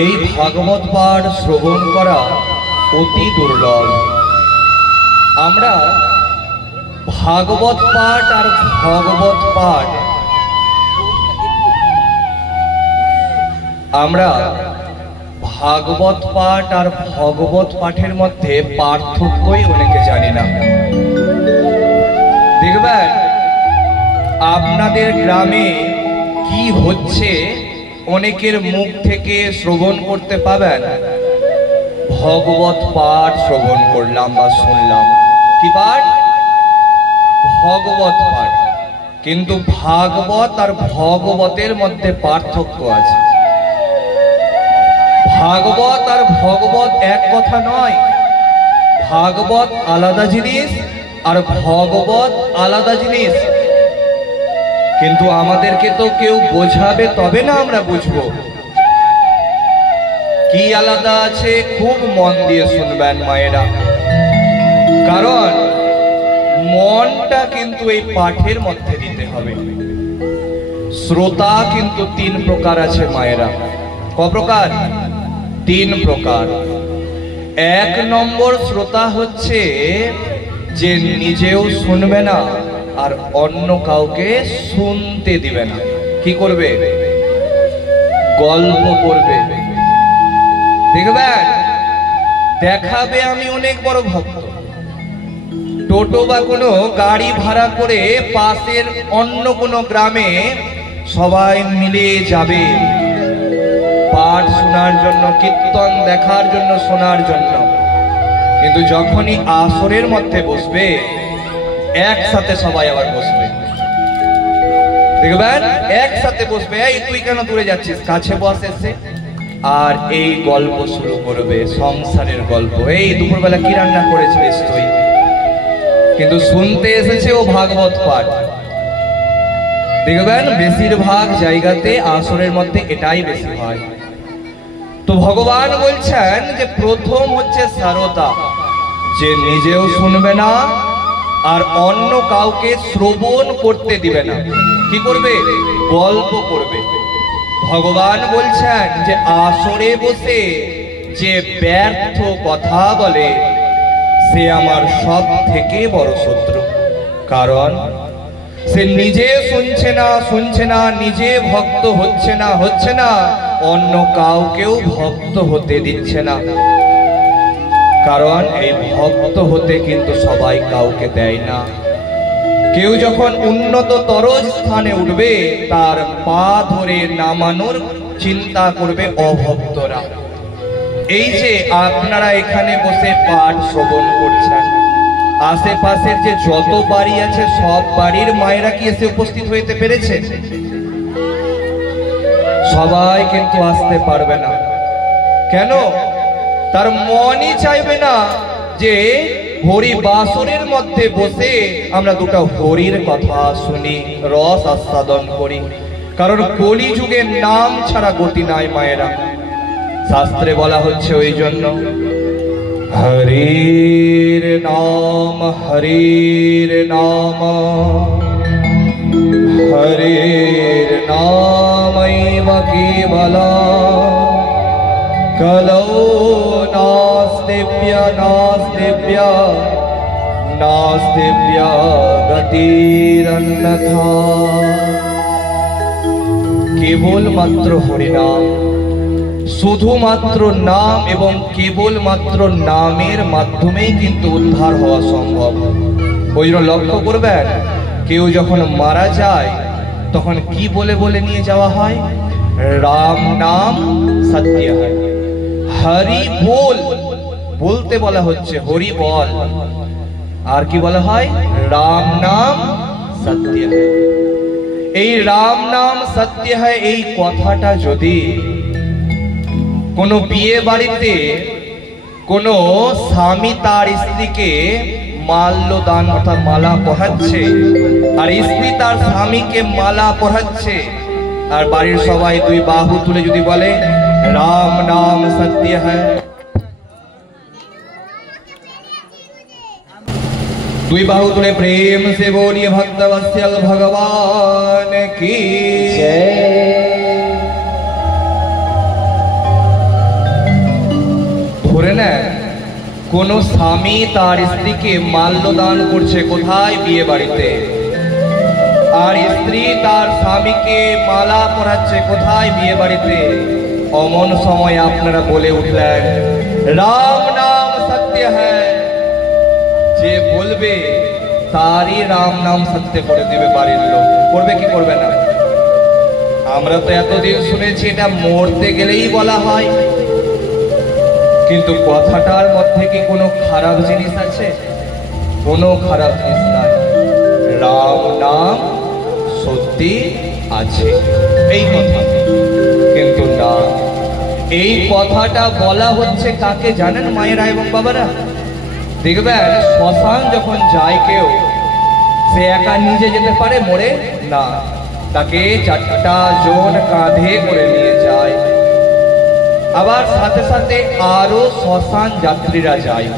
এই ভাগবত পাঠ শ্রবণ করা অতি দুর্লভ। আমরা ভাগবত পাঠ আর ভগবত পাঠ ভাগবত পাঠ আর ভগবত পাঠের মধ্যে পার্থক্যই অনেকে জানি না। দেখবেন আপনাদের গ্রামে কি হচ্ছে অনেকের মুখ থেকে শ্রবণ করতে পাবেন, ভগবত পাঠ শ্রবণ করলাম বা শুনলাম। কি পাঠ? ভগবত পাঠ। কিন্তু ভাগবত আর ভগবতের মধ্যে পার্থক্য আছে। ভাগবত আর ভগবত এক কথা নয়। ভাগবত আলাদা জিনিস আর ভগবত আলাদা জিনিস। কিন্তু আমাদেরকে তো কেউ বোঝাবে তবে না আমরা বুঝবো কি আলাদা আছে। খুব মন দিয়ে শুনবেন মায়েরা, কারণ মনটা কিন্তু এই পাঠের মধ্যে দিতে হবে। শ্রোতা কিন্তু তিন প্রকার আছে মায়েরা। ক প্রকার? তিন প্রকার। এক নম্বর শ্রোতা হচ্ছে যে নিজেও শুনবে না আর অন্য কাউকে শুনতে দিবে না। কি করবে? গল্প করবে। দেখবেন দেখাবে আমি অনেক বড় ভক্ত। টোটো বা কোনো গাড়ি ভাড়া করে পাশের অন্য কোনো গ্রামে সবাই মিলে যাবে পাঠ শোনার জন্য, কীর্তন দেখার জন্য, শোনার জন্য। কিন্তু যখনই আসরের মধ্যে বসবে একসাথে সবাই আবার বসবে। দেখবেন একসাথে বসবে। এই তুই কেন দূরে যাচ্ছিস, কাছে বস এসে। আর এই গল্প শুরু করবে, সংসারের গল্প। এই দুপুরবেলা কি রান্না করেছিলিস তুই? কিন্তু শুনতে এসেছে ও ভাগবত পাঠ। দেখবেন বেশিরভাগ জায়গাতে আসরের মধ্যে এটাই বেশি হয়। তো ভগবান বলছেন যে প্রথম হচ্ছে শ্রোতা, যে নিজেও শুনবে না আর অন্য কাউকে শ্রবণ করতে দিবে না। কি করবে? গল্প করবে। ভগবান বলছেন যে আসরে বসে যে ব্যর্থ কথা বলে সে আমার সব থেকে বড় শত্রু। কারণ সে নিজে শুনছে না, নিজে ভক্ত হচ্ছে না, অন্য কাউকেও ভক্ত হতে দিচ্ছে না। কারণ এই ভক্ত হতে কিন্তু সবাই কাউকে দেয় না। কেউ যখন উন্নততর স্থানে উঠবে তার পা ধরে নামানোর চিন্তা করবে অভক্তরা। এই যে আপনারা এখানে বসে পাঠ শ্রবণ করছেন, আশেপাশের যে যত বাড়ি আছে সব বাড়ির মায়েরা কি এসে উপস্থিত হইতে পেরেছে? সবাই কিন্তু আসতে পারবে না। কেন? তার মনই চাইবে না যে হরি বাসরের মধ্যে বসে আমরা দুটো হরির কথা শুনি, রস আস্বাদন করি। কারণ কলি যুগে নাম ছাড়া গতি নাই মায়েরা। শাস্ত্রে বলা হচ্ছে ওই জন্য হরির নাম, হরির নাম, হরির নামৈব কেবলম কলৌ নাস্তিভ্য গতিরন্যথা। কেবলমাত্র হরিনাম, শুধুমাত্র নাম এবং কেবলমাত্র নামের মাধ্যমেই কিন্তু উদ্ধার হওয়া সম্ভব। ওই জন্য লক্ষ্য করবেন, কেউ যখন মারা যায় তখন কি বলে বলে নিয়ে যাওয়া হয়? রাম নাম সত্য হয়, হরি বল বলতে বলা হচ্ছে, হরি বল। আর কি বলা হয়? রাম নাম সত্য হয়। এই রাম নাম সত্য হয় এই কথাটা যদি কোনো বিয়ে বাড়িতে কোনো স্বামী তার স্ত্রীকে মাল্যদান অর্থাৎ মালা পরাচ্ছে, আর স্ত্রী তার স্বামীকে মালা পরাচ্ছে, আর বাড়ির সবাই দুই বাহু তুলে যদি বলে রাম নাম সত্য হয়, দুই বাহু তুলে প্রেম से बोलिए भक्तवत्सल भगवान की जय। কোন স্বামী তার স্ত্রীকে মাল্যদান করছে কোথায়? বিয়ে বাড়িতে। আর স্ত্রী তার স্বামীকে মালা পরাচ্ছে কোথায়? বিয়ে বাড়িতে। অমন সময় আপনারা বলে উঠলেন রাম নাম সত্য হ্যায়। যে বলবে তারই রাম নাম সত্য করে দেবে বাড়ির লোক। করবে কি করবে না? আমরা তো এতদিন শুনেছি এটা মরতে গেলেই বলা হয়, কিন্তু কথাটার মধ্যে কি কোনো খারাপ জিনিস আছে? কোনো খারাপ জিনিস নাই। রাম নাম সত্যি আছে এই কথা, কিন্তু না, এই কথাটা বলা হচ্ছে কাকে জানেন মায়েরা এবং বাবারা? দেখবেন শ্মশান যখন যায় কেউ, সে একা নিজে যেতে পারে মরে না, তাকে 4টা জন কাঁধে করে নিয়ে যায়। আবার সাথে সাথে আরো শ্মশান যাত্রীরা যায়।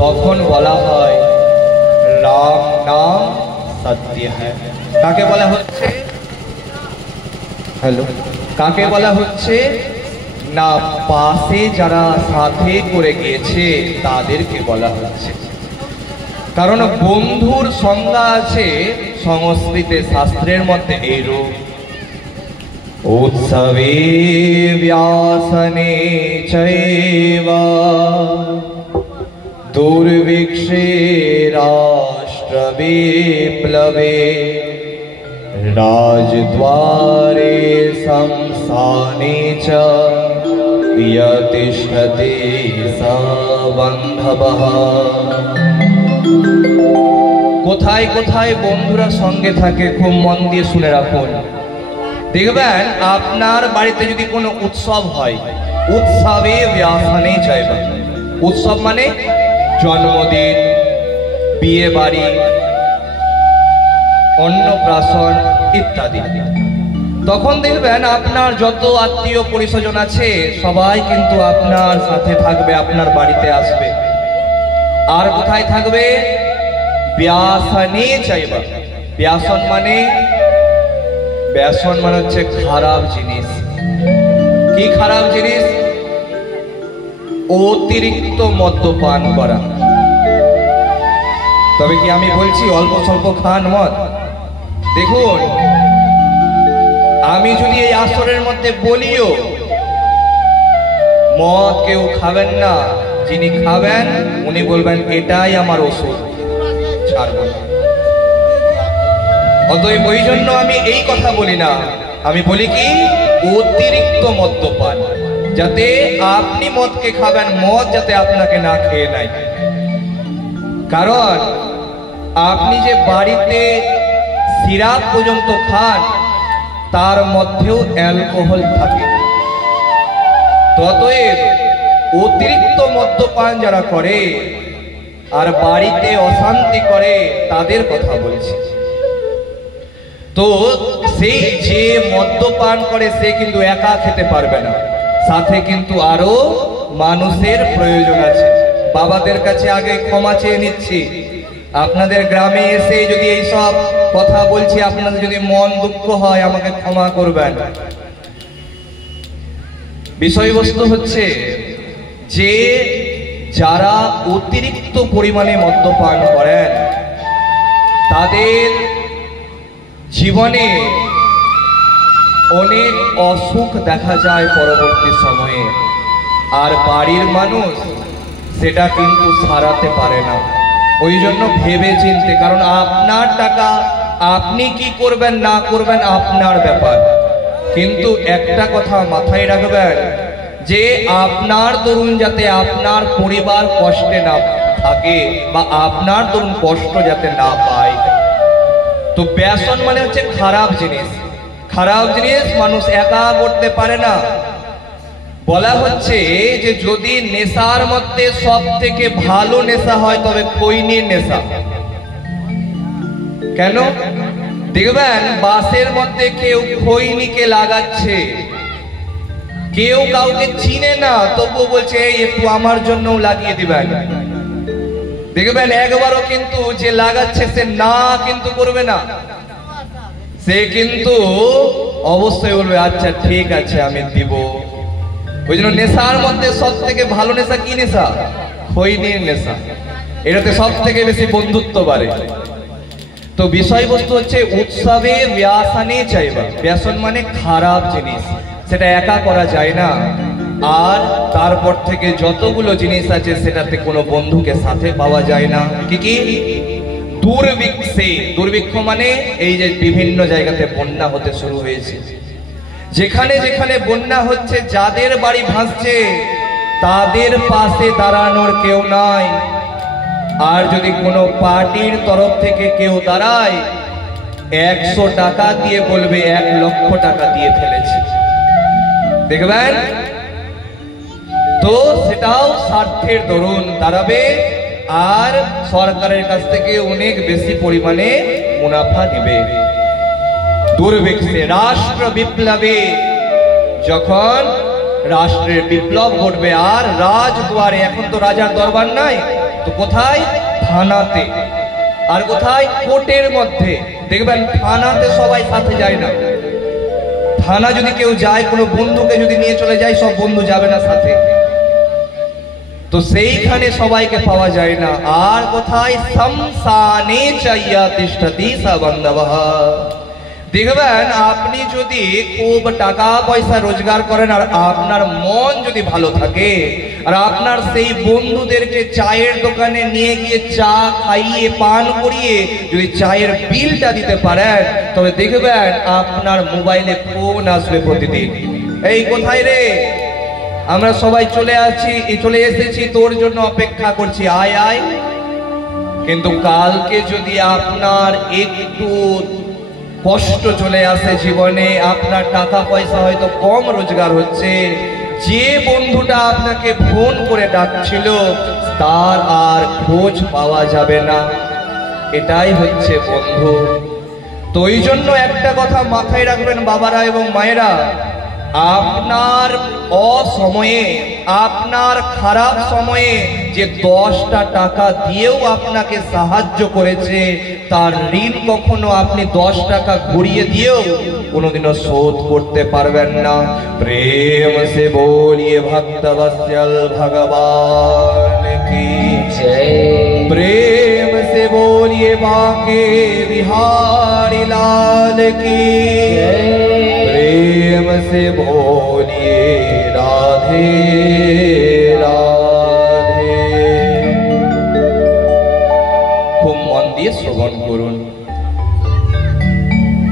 তখন বলা হয় রাম নাম সত্য হ্যায়। কাকে বলা হচ্ছে? হ্যালো, কাকে বলা হচ্ছে? না, পাশে যারা সাথে করে গিয়েছে তাদেরকে বলা হচ্ছে। কারণ বন্ধুর সংজ্ঞা আছে সংস্কৃতে, শাস্ত্রের মধ্যে এইরূপ। উৎসবে ব্যাসনে চৈব দুর্ভিক্ষে রাষ্ট্র বিপ্লবে রাজদ্বারে শমশানে চ ইয়তিষ্ঠতি স বান্ধবঃ। কোথায় কোথায় বন্ধুরা সঙ্গে থাকে খুব মন দিয়ে শুনে রাখুন। দেখবেন আপনার বাড়িতে যদি কোনো উৎসব হয়, উৎসবে ব্যাসনে জয়ব। উৎসব মানে জন্মদিন, বিয়ে বাড়ি, অন্নপ্রাশন ইত্যাদি। তখন দেখবেন আপনার যত আত্মীয় পরিস্বজন আছে সবাই কিন্তু আপনার সাথে থাকবে, আপনার বাড়িতে আসবে। আর কোথায় থাকবে? ব্যাসনে চাইব। ব্যাসন মানে হচ্ছে খারাপ জিনিস। কি খারাপ জিনিস? অতিরিক্ত মদ্যপান করা। তবে কি আমি বলছি অল্প স্বল্প খান মদ? দেখুন, আমি যদি এই আসরের মধ্যে বলিও মদ কেউ খাবেন না, যিনি খাবেন উনি বলবেন এটাই আমার ওষুধ, ছাড়ব না। অতএব ওই জন্য আমি এই কথা বলি না, আমি বলি কি অতিরিক্ত মদ্যপান, যাতে আপনি মদকে খাবেন, মদ যাতে আপনাকে না খেয়ে নেয়। কারণ আপনি যে বাড়িতে সিরাপ পর্যন্ত খান তার মধ্যেও অ্যালকোহল থাকে। অতএব অতিরিক্ত মদ্যপান যারা করে আর বাড়িতে অশান্তি করে তাদের কথা বলছি। তো সেই যে মদ্যপান করে সে কিন্তু একা খেতে পারবে না, সাথে কিন্তু আরো মানুষের প্রয়োজন আছে। বাবাদের কাছে আগে ক্ষমা চেয়ে নিচ্ছি, আপনাদের গ্রামে এসে যদি এই সব কথা বলছি আপনাদের যদি মন দুঃখ হয় আমাকে ক্ষমা করবেন। বিষয়বস্তু হচ্ছে যে যারা অতিরিক্ত পরিমাণে মদ্যপান করেন তাদের জীবনে অনেক অসুখ দেখা যায় পরবর্তী সময়ে, আর বাড়ির মানুষ সেটা কিন্তু সারাতে পারে না। ওই জন্য ভেবে চিনতে, কারণ আপনার টাকা আপনি কি করবেন না করবেন আপনার ব্যাপার, কিন্তু একটা কথা মাথায় রাখবেন যে আপনার দরুন যাতে আপনার পরিবার কষ্টে না থাকে বা আপনার দরুন কষ্ট যাতে না পায়। তো ব্যসন মানে হচ্ছে খারাপ জিনিস। খারাপ জিনিস মানুষ একা করতে পারে না। বলা হচ্ছে যে যদি নেশার মধ্যে সব থেকে ভালো নেশা হয় তবে খৈনির নেশা। কেন? দেখবেন বাসের মধ্যে কেউ খৈনিকে লাগাচ্ছে, কেউ কাউকে চিনে না তবুও বলছে একটু আমার জন্য লাগিয়ে দিবেন। দেখবেন একবারও কিন্তু যে লাগাচ্ছে সে না কিন্তু করবে না, সে কিন্তু অবশ্যই বলবে আচ্ছা ঠিক আছে আমি দিব। ওই জন্য নেশার মধ্যে সব থেকে ভালো নেশা কি নেশা? খৈনির নেশা, এটাতে সব থেকে বেশি বন্ধুত্ব বাড়ে। তো বিষয়বস্তু হচ্ছে উৎসবে ব্যাসানে চাইবা। ব্যাসন মানে খারাপ জিনিস, সেটা একা করা যায় না। আর তারপর থেকে যতগুলো জিনিস আছে সেটাতে কোনো বন্ধুকে সাথে পাওয়া যায় না। কি কি? দুর্ভিক্ষে। দুর্ভিক্ষ মানে এই যে বিভিন্ন জায়গাতে বন্যা হতে শুরু হয়েছে, যেখানে যেখানে বন্যা হচ্ছে, যাদের বাড়ি ভাসছে তাদের পাশে দাঁড়ানোর কেউ নাই। আর যদি কোনো পার্টির তরফ থেকে কেউ দাঁড়ায়, 100 টাকা দিয়ে বলবে 1 লক্ষ টাকা দিয়ে ফেলেছে, দেখবেন তো সেটাও স্বার্থের দরুন দাঁড়াবে আর সরকারের কাছ থেকে অনেক বেশি পরিমাণে মুনাফা নেবে। দুর্ভিক্ষে। রাষ্ট্র বিপ্লবে, যখন রাষ্ট্রের বিপ্লব ঘটবে আর রাজদুয়ারে, এখন তো রাজার দরবার নাই, তো কোথায়? থানাতে। আর কোথায়? কোর্টের মধ্যে। দেখবেন থানাতে সবাই সাথে যায় না। থানা যদি কেউ যায়, কোনো বন্ধুকে যদি নিয়ে চলে যায়, সব বন্ধু যাবে না সাথে, তো সেইখানে সবাইকে পাওয়া যায় না। আর কোথায়? শমশানে চাইয়া তিষ্ঠতি সা বান্ধবঃ। দেখবেন আপনি যদি খুব টাকা পয়সা রোজগার করেন আর আপনার মন যদি ভালো থাকে, আর আপনার সেই বন্ধুদেরকে চায়ের দোকানে নিয়ে গিয়ে চা খাইয়ে পান করিয়ে যদি চায়ের বিলটা দিতে পারেন, তবে দেখবেন আপনার মোবাইলে ফোন আসবে প্রতিদিন, এই কোথায় রে, আমরা সবাই চলে এসেছি, তোর জন্য অপেক্ষা করছি, আয় আয়। কিন্তু কালকে যদি আপনার একটু কষ্ট চলে আসে জীবনে, আপনার টাকা পয়সা হয়তো কম রোজগার হচ্ছে, যে বন্ধুটা আপনাকে ফোন করে ডাকছিল তার আর খোঁজ পাওয়া যাবে না। এটাই হচ্ছে বন্ধু। তো এই জন্য একটা কথা মাথায় রাখবেন বাবারা এবং মায়েরা, আপনার অসময়ে, আপনার খারাপ সময়ে যে 10টা টাকা দিয়েও আপনাকে সাহায্য করেছে, তার ঋণ কখনো আপনি 10 টাকা ঘুরিয়ে দিয়েও কোনোদিনও শোধ করতে পারবেন না। প্রেম সে বলিয়ে ভক্তবৎসল ভগবান কি জয়। প্রেম সে বলিয়ে বাঁকে বিহারি লাল কি জয়। प्रेम से बोलिए राधे राधे। খুব মন দিয়ে শ্রবণ করুন।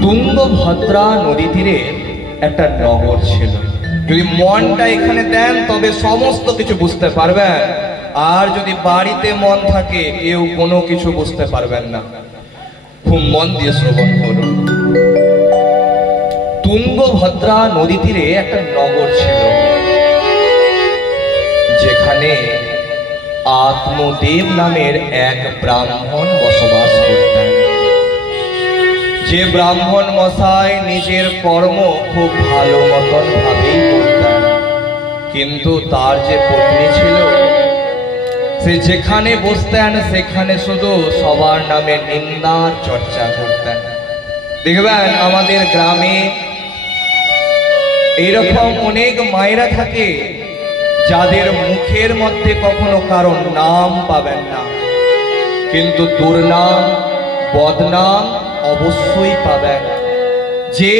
তুঙ্গভদ্রা নদী তীরে একটা নগর ছিল। যদি মনটা এখানে দেন তবে সমস্ত কিছু বুঝতে পারবেন, আর যদি বাড়িতে মন থাকে কেউ কোনো কিছু বুঝতে পারবেন না। খুব মন দিয়ে শ্রবণ করুন। তুঙ্গভদ্রা নদী তীরে একটা নগর ছিল, যেখানে আত্মদেব নামের এক ব্রাহ্মণ বসবাস করতেন। যে ব্রাহ্মণ মশাই নিজের কর্ম খুব ভালো মতন ভাবেই করতেন, কিন্তু তার যে পত্নী ছিল, সে যেখানে বসতেন সেখানে শুধু সবার নামে নিন্দার চর্চা করতেন। দেখবেন আমাদের গ্রামে এইরকম অনেক মায়েরা থাকে যাদের মুখের মধ্যে কখনো কারো নাম পাবেন না, কিন্তু দুর্নাম বদনাম অবশ্যই পাবেন। যে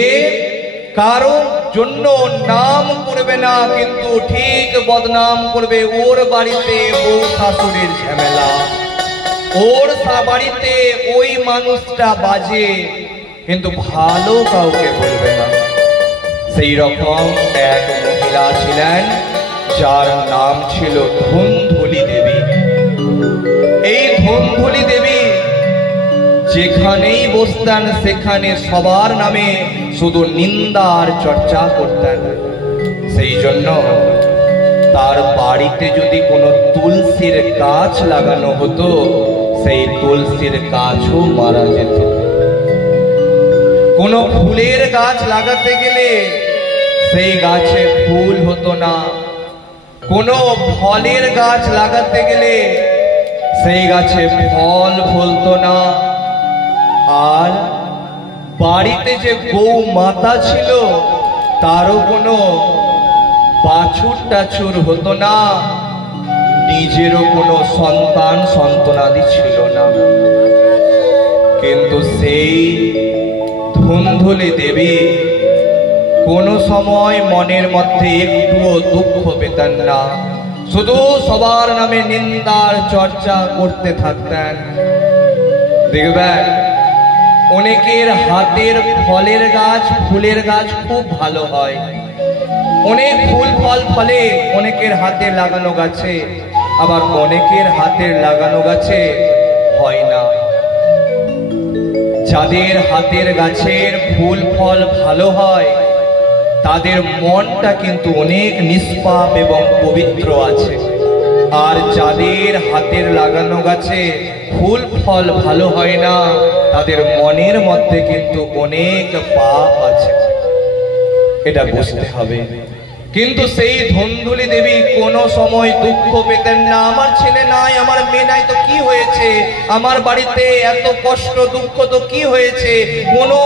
কারো জন্য নাম করবে না কিন্তু ঠিক বদনাম করবে, ওর বাড়িতে বউ শাশুড়ির ঝামেলা, ওর বাড়িতে ওই মানুষটা বাজে, কিন্তু ভালো কাউকে বলবে না। সেই রকম এক মহিলা ছিলেন যার নাম ছিল ধুন্ধুলি দেবী। এই ধুন্ধুলি দেবী যেখানেই বসতেন সেখানে সবার নামে শুধু নিন্দার চর্চা করতেন। সেই জন্য তার বাড়িতে যদি কোনো তুলসীর গাছ লাগানো হতো, সেই তুলসীর গাছও মারা যেত। কোনো ফুলের গাছ লাগাতে গেলে সেই গাছে ফুল হতো না, কোনো ফলের গাছ লাগাতে গেলে সেই গাছে ফল ফলতো না। আর বাড়িতে যে গৌ মাতা ছিল তারও কোনো বাছুর টাছুর হতো না। নিজেরও কোনো সন্তান সন্তানাদি ছিল না, কিন্তু সেই ধুন্ধুলি দেবী কোনো সময় মনের মধ্যে একটুও দুঃখ পেতেন না, শুধু সবার নামে নিন্দার চর্চা করতে থাকতেন। দেখবেন অনেকের হাতের ফলের গাছ, ফুলের গাছ খুব ভালো হয়, অনেক ফুল ফল ফলে অনেকের হাতে লাগানো গাছে, আবার অনেকের হাতের লাগানো গাছে হয় না। যাদের হাতের গাছের ফুল ফল ভালো হয় তাদের মনটা কিন্তু অনেক নিষ্পাপ এবং পবিত্র আছে, আর যাদের হাতের লাগানো গাছে ফুল ফল ভালো হয় না তাদের মনের মধ্যে কিন্তু অনেক পাপ আছে, এটা বুঝতে হবে। কিন্তু সেই ধুন্ধুলি দেবী কোনো সময় দুঃখ পেতেন না। আমার ছেলে নাই, আমার মেয়ে নাই, তো কি হয়েছে? আমার বাড়িতে এত কষ্ট, দুঃখ, তো কি হয়েছে? কোনো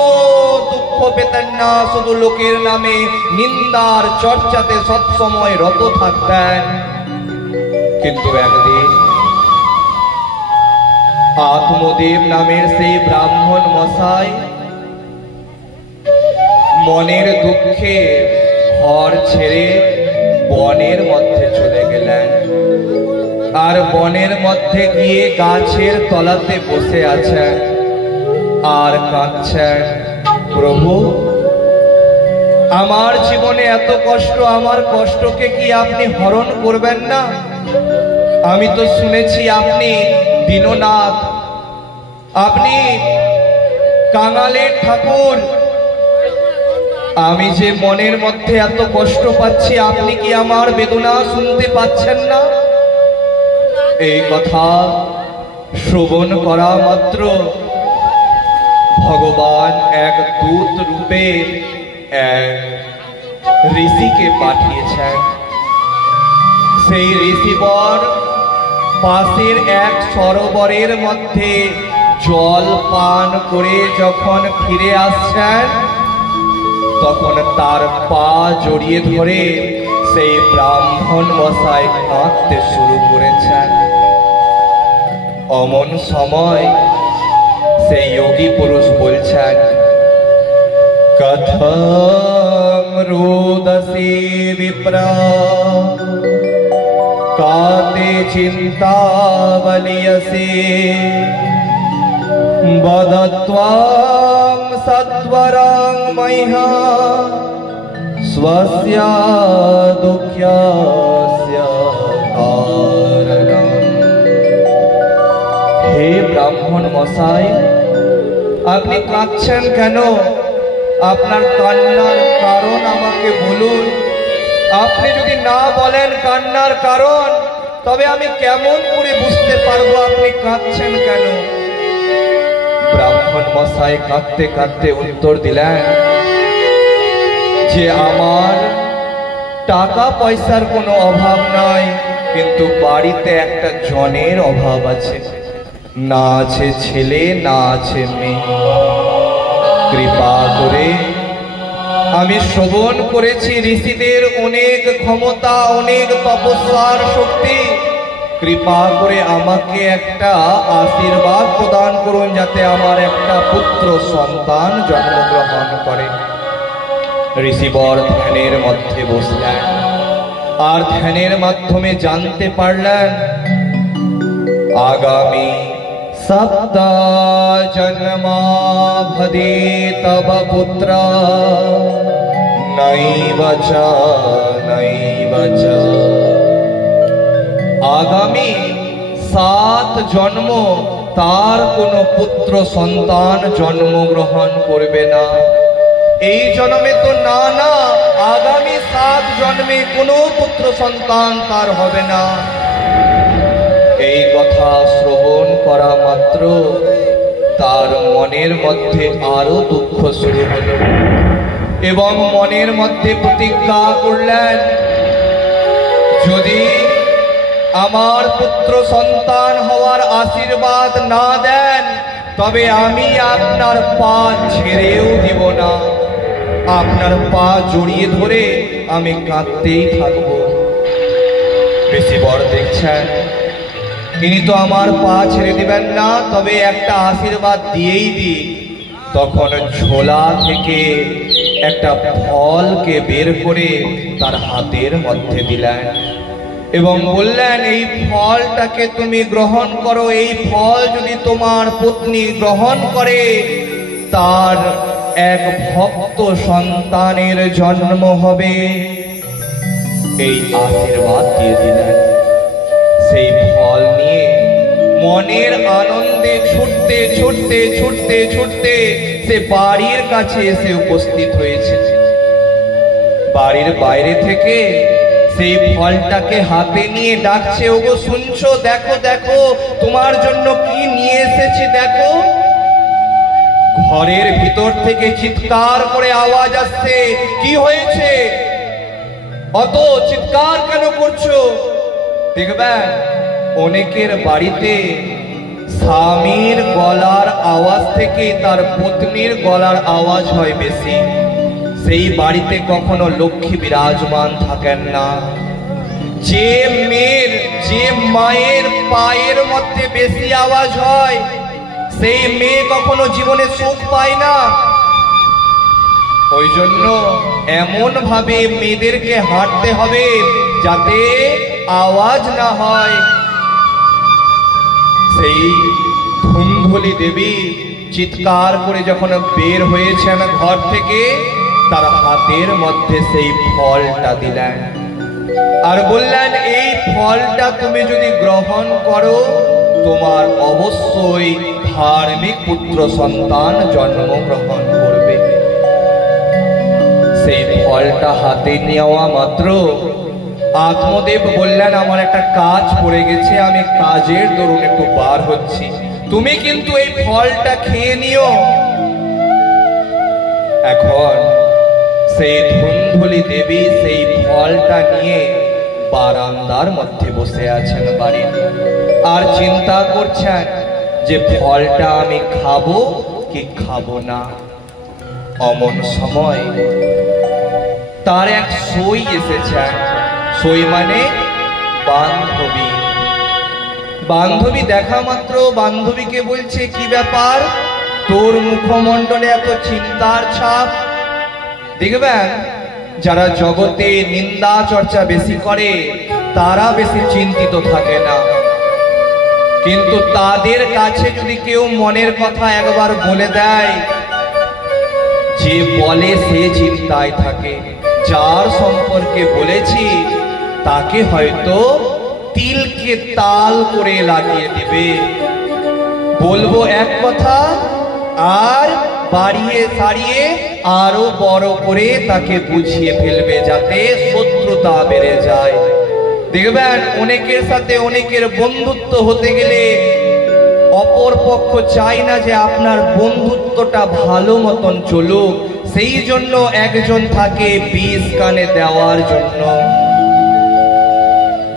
দুঃখ পেতেন না, শুধু লোকের নামে নিন্দার চর্চাতে সব সময় রত থাকতেন। কিন্তু একদিন আত্মদেব নামের সেই ব্রাহ্মণ মশাই মনের দুঃখে ঘর ছেড়ে বনের মধ্যে চলে গেলেন, আর বনের মধ্যে গিয়ে গাছের তলাতে বসে আছেন আর কাঁদছেন, প্রভু আমার জীবনে এত কষ্ট, আমার কষ্টকে কি আপনি হরণ করবেন না? আমি তো শুনেছি আপনি দীননাথ, আপনি কাঙালের ঠাকুর, আমি যে মনের মধ্যে এত কষ্ট পাচ্ছি, আপনি কি আমার বেদনা শুনতে পাচ্ছেন না? এই কথা শ্রবণ করা মাত্র ভগবান এক দূত রূপে এক ঋষিকে পাঠিয়েছেন। সেই ঋষিবর পাশের এক সরোবরের মধ্যে জল পান করে যখন ফিরে আসছেন, তখন তার পা জড়িয়ে ধরে সেই ব্রাহ্মণ মশাই কাঁদতে শুরু করেছেন। অমন সময় সেই যোগী পুরুষ বলছেন, কথম রোদসি বিপ্রা কাতে চিন্তা বলিয়সি বদত্বাম সত্বরং মহ্যা स्वस्य दुःख्यस्य कारणम्। হে ব্রাহ্মণ মশাই, আপনি কাঁদছেন কেন? আপনার কান্নার কারণ আমাকে বলুন। আপনি যদি না বলেন কান্নার কারণ, তবে আমি কেমন করে বুঝতে পারবো আপনি কাঁদছেন কেন? ব্রাহ্মণ মশাই কাঁদতে কাঁদতে উত্তর দিলেন যে আমার টাকা পয়সার কোনো অভাব নাই, কিন্তু বাড়িতে একটা জনের অভাব আছে, না আছে ছেলে, না আছে মেয়ে। কৃপা করে, আমি শ্রবণ করেছি ঋষিদের অনেক ক্ষমতা, অনেক তপস্যার শক্তি, কৃপা করে আমাকে একটা আশীর্বাদ প্রদান করুন, যাতে আমার একটা পুত্র সন্তান জন্মগ্রহণ করে। ঋষিবর ধ্যানের মধ্যে বসলেন, আর ধ্যানের মাধ্যমে জানতে পারলেন আগামী সপ্ত জন্মাবধি তব পুত্র নৈব চ নৈব চ। আগামী 7 জন্ম তার কোনো পুত্র সন্তান জন্মগ্রহণ করবে না। এই জন্মে তো না, না, আগামী 7 জন্মে কোনো পুত্র সন্তান তার হবে না। এই কথা শ্রবণ করা মাত্র তার মনের মধ্যে আরো দুঃখ শুরু হলো, এবং মনের মধ্যে প্রতিজ্ঞা করলেন, যদি আমার পুত্র সন্তান হওয়ার আশীর্বাদ না দেন, তবে আমি আপনার পা ছেড়েও দিব না, আপনার পা জড়িয়ে ধরে আমি কাঁদতেই থাকব। বেশি বড় দেখছেন, তিনি তো আমার পা ছেড়ে দিবেন না, তবে একটা আশীর্বাদ দিয়েই দিই। তখন ঝোলা থেকে একটা ফলকে বের করে তার হাতের মধ্যে দিলেন এবং বললেন, এই ফলটাকে তুমি গ্রহণ করো। এই ফল যদি তোমার পত্নী গ্রহণ করে, তার এক ভক্ত সন্তানের জন্ম হবে। এই আশীর্বাদ দিয়ে দিলেন। সেই ফল নিয়ে মনের আনন্দে ছুটতে ছুটতে ছুটতে ছুটতে সে বাড়ির কাছে এসে উপস্থিত হয়েছে। বাড়ির বাইরে থেকে সেই ফলটাকে হাতে নিয়ে ডাকছে, ওগো শুনছো? দেখো দেখো, তোমার জন্য কি নিয়ে এসেছি দেখো। ঘরের ভিতর থেকে চিৎকার করে আওয়াজ আসছে, কি হয়েছে? অত চিৎকার কেন করছো? দেখবেন অনেকের বাড়িতে স্বামীর গলার আওয়াজ থেকে তার পত্নীর গলার আওয়াজ হয় বেশি। সেই বাড়িতে কখনো লক্ষ্মী বিরাজমান থাকেন না। যে মেয়ের, যে মায়ের পায়ের মধ্যে বেশি আওয়াজ হয়, সেই মেয়ে কখনো জীবনে সুখ পায় না। ওই জন্য এমন ভাবে মেয়েদেরকে হাঁটতে হবে যাতে আওয়াজ না হয়। সেই ধুন্ধুলি দেবী চিৎকার করে যখন বের হয়েছেন ঘর থেকে, তার হাতের মধ্যে সেই ফলটা দিলেন আর বললেন, এই ফলটা তুমি যদি গ্রহণ করো, তোমার অবশ্যই ধার্মিক পুত্র সন্তান জন্মগ্রহণ করবে। সেই ফলটা হাতে নেওয়া মাত্র আত্মদেব বললেন, আমার একটা কাজ পড়ে গেছে, আমি কাজের দরুন একটু বার হচ্ছি, তুমি কিন্তু এই ফলটা খেয়ে নিও। এখন সেই ধুন্ধুলি দেবী সেই ফলটা নিয়ে বারান্দার মধ্যে বসে আছেন বাড়ির, আর চিন্তা করছেন যে ফলটা আমি খাবো কি খাবো না। অমন সময় তার এক সই এসেছেন। সই মানে বান্ধবী। বান্ধবী দেখা মাত্র বান্ধবীকে বলছে, কি ব্যাপার, তোর মুখমণ্ডলে এত চিন্তার ছাপ? দেখবেন যারা জগতে নিন্দা চর্চা বেশি করে তারা বেশি চিন্তিত থাকে না, কিন্তু তাদের কাছে যদি কেউ মনের কথা একবার বলে দেয়, যে বলে সে চিন্তায় থাকে। যার সম্পর্কে বলেছি তাকে হয়তো তিলকে তাল করে লাগিয়ে দিবে। বলবো এক কথা আর বাড়িয়ে সারিয়ে আরো বড় করে তাকে বুঝিয়ে ফেলবে, যাতে শত্রুতা বেড়ে যায়। দেখবেন অনেকের সাথে অনেকের বন্ধুত্ব হতে গেলে অপর পক্ষ চায় না যে আপনার বন্ধুত্বটা ভালো মতন চলুক, সেই জন্য একজন থাকে বিষ কানে দেওয়ার জন্য।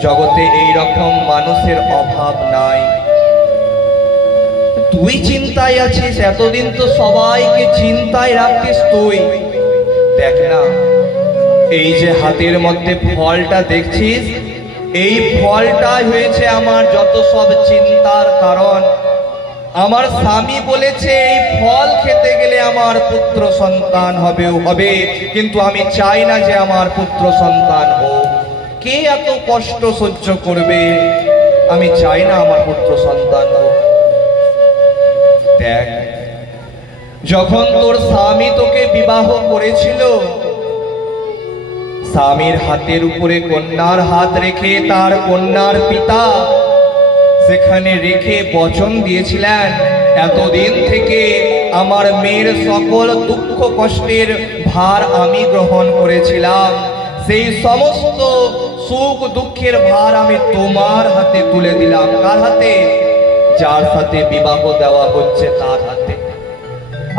জগতে এই রকম মানুষের অভাব নাই। তুই চিন্তায় আছিস, এতদিন তো সবাইকে চিন্তায় রাখতিস তুই। দেখ না, এই যে হাতের মধ্যে ফলটা দেখছিস, এই ফলটাই হয়েছে আমার যত সব চিন্তার কারণ। আমার স্বামী বলেছে এই ফল খেতে গেলে আমার পুত্র সন্তান হবে, কিন্তু আমি চাই না যে আমার পুত্র সন্তান হোক। কে এত কষ্ট সহ্য করবে? আমি চাই না আমার পুত্র সন্তান হোক। দেখ, যখন তোর স্বামী তোকে বিবাহ করেছিল, স্বামীর হাতের উপরে কন্যার হাত রেখে তার কন্যার পিতা সেখানে রেখে বচন দিয়েছিলেন, এতদিন থেকে আমার মেয়ের সকল দুঃখ কষ্টের ভার আমি গ্রহণ করেছিলাম, সেই সমস্ত সুখ দুঃখের ভার আমি তোমার হাতে তুলে দিলাম। কার হাতে? যার সাথে বিবাহ দেওয়া হচ্ছে তার হাতে।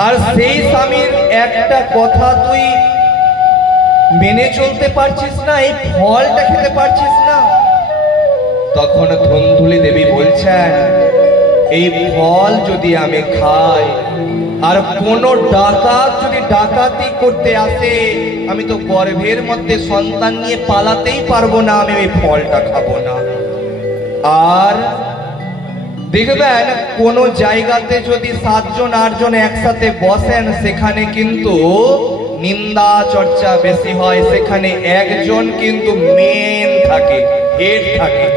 আর সেই স্বামীর একটা কথা তুই মেনে চলতে পারছিস না, এই ফলটা খেতে পারছিস না। তখন ধুন্ধুলি দেবী বলছেন, এই ফল যদি আমি খাই আর কোনো ডাকাত যদি ডাকাতি করতে আসে, আমি তো গর্ভের মধ্যে সন্তান নিয়ে পালাতেই পারবো না, আমি এই ফলটা খাবো না। আর দেখবেন কোন জায়গাতে যদি 7 জন 8 জন একসাথে বসেন, সেখানে কিন্তু নিন্দা চর্চা বেশি হয়, সেখানে একজন কিন্তু মেন থাকে, হেড থাকে,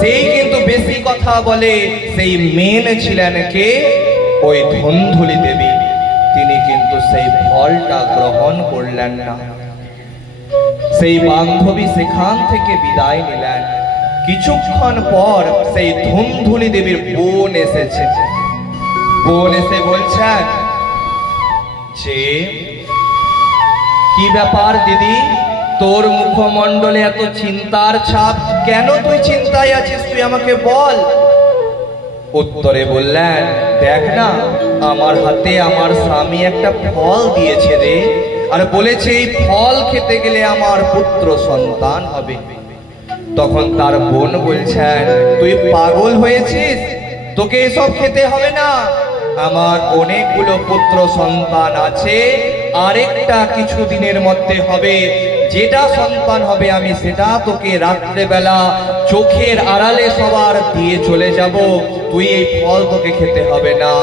সেই কিন্তু বেশি কথা বলে। সেই মেন ছিলেন কে? ওই ধুন্ধুলি দেবী। তিনি কিন্তু সেই ফলটা গ্রহণ করলেন না। সেই বান্ধবী সেখান থেকে বিদায় নিলেন। কিছুক্ষণ পর সেই ধুন্ধুলি দেবীর বোন এসেছে। বোন এসে বলছেন যে, কি ব্যাপার দিদি, তোর মুখমণ্ডলে এত চিন্তার ছাপ, কেন তুই চিন্তায় আছিস, তুই আমাকে বল। উত্তরে বললেন, দেখ না, আমার হাতে আমার স্বামী একটা ফল দিয়েছে রে, আর বলেছে এই ফল খেতে গেলে আমার পুত্র সন্তান হবে। তখন তার বোন বলছেন, তুই পাগল হয়েছিস, তোকে এসব খেতে হবে না, আমার অনেকগুলো পুত্র সন্তান আছে, আরেকটা কিছুদিনের মধ্যে হবে, যেটা সন্তান হবে আমি সেটা তোকে রাত্রেবেলা চোখের আড়ালে সবার দিয়ে চলে যাব, তুই এই ফল তোকে খেতে হবে না,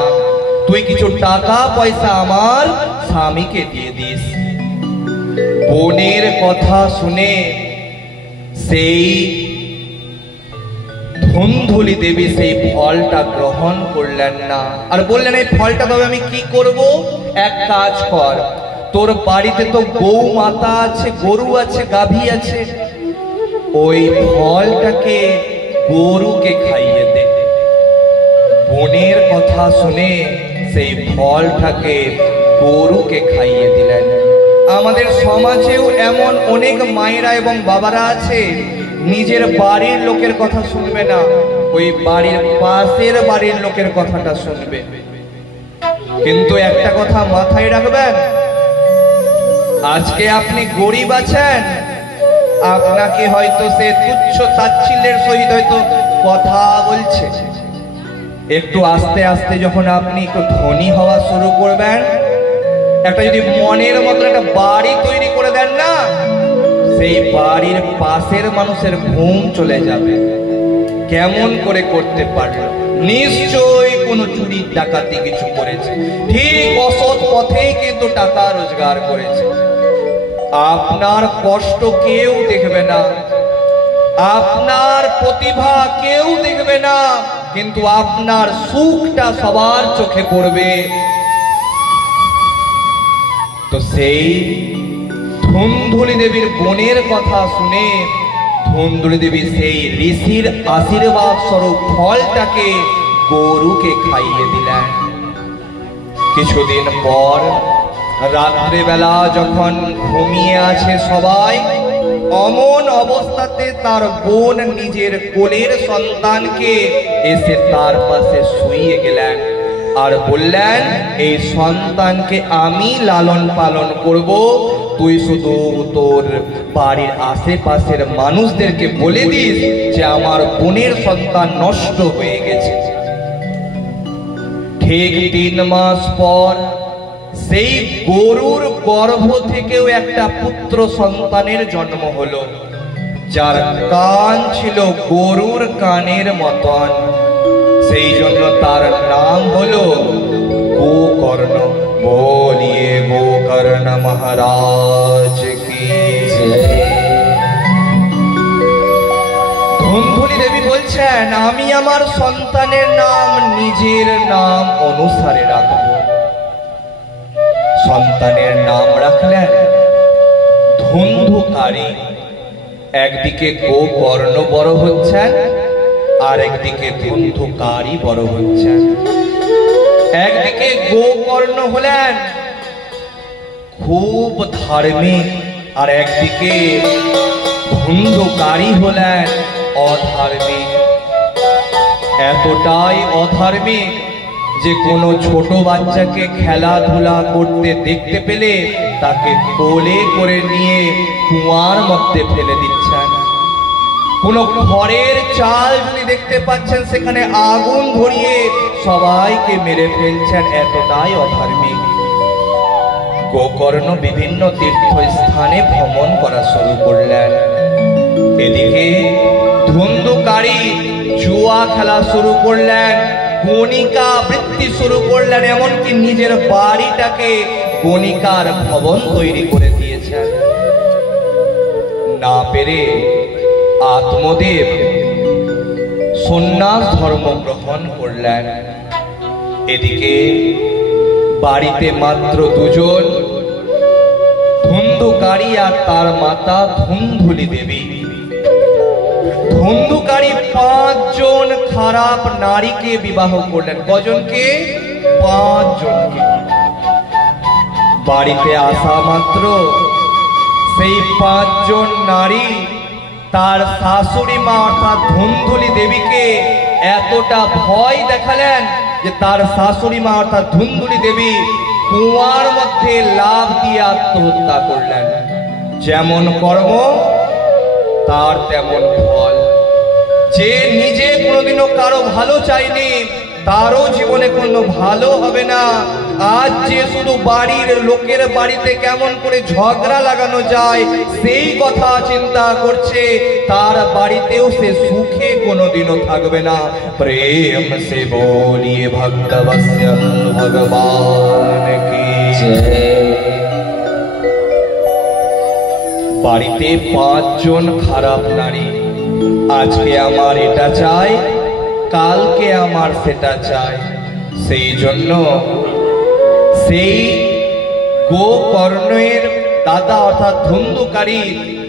তুই কিছু টাকা পয়সা আমার স্বামীকে দিয়ে দিস। বোনের কথা শুনে সেই ধুন্ধুলি দেবী সেই ফলটা গ্রহণ করলেন না, আর বললেন, এই ফলটা তবে আমি কি করব? এক কাজ কর, তোর বাড়িতে তো গৌ মাতা আছে, গরু আছে, গাভী আছে, ওই ফলটাকে গরুকে খাইয়ে দে। বোনের কথা শুনে সেই ফলটাকে গরুকে খাইয়ে দিলেন। আমাদের সমাজেও এমন অনেক মায়েরা এবং বাবারা আছে, নিজের বাড়ির লোকের কথা শুনবে না, ওই বাড়ির পাশের বাড়ির লোকের কথাটা শুনবে। কিন্তু একটা কথা মাথায় রাখবেন, আজকে আপনি গরিব আছেন, আপনাকে হয়তো সে তুচ্ছ তাচ্ছিল্যের সহিত হয়তো কথা বলছে, একটু আস্তে আস্তে যখন আপনি একটু ধনী হওয়া শুরু করবেন, একটা যদি মনের মতো একটা বাড়ি তৈরি করে দেন না, সেই বাড়ির পাশের মানুষের ঘুম চলে যাবে। কেমন করে করতে পারল? নিশ্চয়ই কোনো চুরি ডাকাতি কিছু করেছে, ঠিক অসৎ পথেই কিন্তু টাকা রোজগার করেছে। আপনার কষ্ট কেউ দেখবে না, আপনার প্রতিভা কেউ দেখবে না, কিন্তু আপনার সুখটা সবার চোখে পড়বে। তো সেই ধুন্ধুলি দেবীর বোনের কথা শুনে ধুন্ধুলি দেবী সেই ঋষির আশীর্বাদ স্বরূপ ফলটাকে গরুকে খাইয়ে দিলেন। কিছুদিন পর রাত্রেবেলা যখন ঘুমিয়ে আছে সবাই, অমন অবস্থাতে তার বোন নিজের কোলের সন্তানকে এসে তার পাশে শুইয়ে গেলেন আর বললেন, এই সন্তানকে আমি লালন পালন করব, তুই শুধু তোর বাড়ির আশেপাশের মানুষদেরকে বলে দিস যে আমার বোনের সন্তান নষ্ট হয়ে গেছে। ঠিক 3 মাস পর সেই গরুর গর্ভ থেকেও একটা পুত্র সন্তানের জন্ম হলো, যার কান ছিল গরুর কানের মতন, সেই জন্য তার নাম হলো গোকর্ণ। বলিয়ে গোকর্ণ মহারাজ কি জয়। ধুন্ধুলি দেবী বলছেন, আমি আমার সন্তানের নাম নিজের নাম অনুসারে রাখব। সন্তানের নাম রাখলেন ধুন্ধুকারী। একদিকে গোকর্ণ বড় হচ্ছেন, আর একদিকে ধুন্ধুকারী বড় হচ্ছেন। একদিকে গোকর্ণ হলেন খুব ধার্মিক, আর একদিকে ধুন্ধুকারী হলেন অধার্মিক। এতটাই অধার্মিক যে কোনো ছোট বাচ্চাকে খেলাধুলা করতে দেখতে পেলে তাকে কোলে করে নিয়ে কুয়ার মধ্যে ফেলে দিচ্ছেন। কোনো ঘরের চাল যদি দেখতে পাচ্ছেন সেখানে আগুন ধরিয়ে সবাইকে মেরে ফেলছেন, এতটাই অধার্মিক। গোকর্ণ বিভিন্ন তীর্থস্থানে ভ্রমণ করা শুরু করলেন। এদিকে ধুন্ধুকারী জুয়া খেলা শুরু করলেন, গণিকা বৃত্তি শুরু করলেন, এমনকি নিজের বাড়িটাকে গণিকার ভবন তৈরি করে দিয়েছেন। না পেরে আত্মদেব সন্ন্যাস ধর্ম গ্রহণ করলেন। এদিকে বাড়িতে মাত্র দুজন, ধুন্ধুকারী আর তার মাতা ধুন্ধুলি দেবী। ধুন্ধুকারী 5 জন খারাপ নারীকে বিবাহ করলেন। কজনকে? 5 জনকে। বাড়িতে আসা মাত্র সেই 5 জন নারী তার শাশুড়ি মা অর্থাৎ ধুন্ধুলি দেবীকে এতটা ভয় দেখালেন যে তার শাশুড়ি মা অর্থাৎ ধুন্ধুলি দেবী কুয়ার মধ্যে লাফ দিয়ে আত্মহত্যা করলেন। যেমন কর্ম তার তেমন ফল। যে নিজে কোনোদিনও কারো ভালো চায়নি তারও জীবনে কোনো ভালো হবে না। আজ যে শুধু বাড়ির লোকের বাড়িতে কেমন করে ঝগড়া লাগানো যায় সেই কথা চিন্তা করছে, তার বাড়িতেও সে সুখে কোনোদিনও থাকবে না। প্রেম সে বলিয়ে ভক্তবৎসল ভগবান কি জয়। বাড়িতে 5 জন খারাপ নারী, আজকে আমার এটা চাই, কালকে আমার সেটা চাই। সেই জন্য সেই গোকর্ণের দাদা অর্থাৎ ধুন্ধুকারী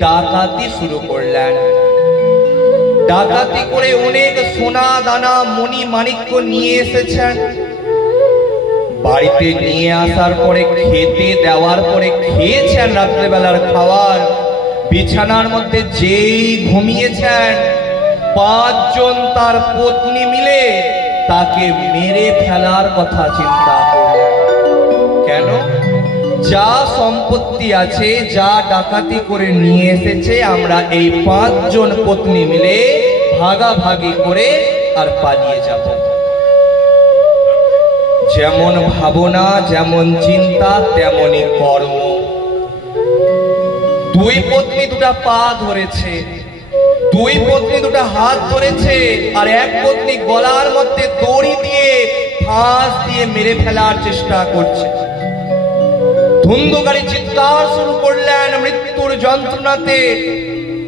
ডাকাতি শুরু করলেন। ডাকাতি করে অনেক সোনা দানা মণি মাণিক্য নিয়ে এসেছেন। বাড়িতে নিয়ে আসার পরে খেতে দেওয়ার পরে খেয়েছেন রাত্রেবেলার খাবার। বিছানার মধ্যে যেই ঘুমিয়েছেন 5 জন তার পত্নী মিলে তাকে মেরে ফেলার কথা চিন্তা করলেন। কেন? যা সম্পত্তি আছে, যা ডাকাতি করে নিয়ে এসেছে, আমরা এই 5 জন পত্নী মিলে ভাগাভাগি করে আর পালিয়ে যাব। যেমন ভাবনা, যেমন চিন্তা, তেমনই কর্ম। 2 পত্নী 2টা পা ধরেছে, 2 পত্নী 2টা হাত ধরেছে, আর 1 পত্নী গলার মধ্যে দড়ি দিয়ে ফাঁস দিয়ে মেরে ফেলার চেষ্টা করছে। ধুন্ধুকারী চিৎকার শুরু করলেন মৃত্যুর যন্ত্রণাতে।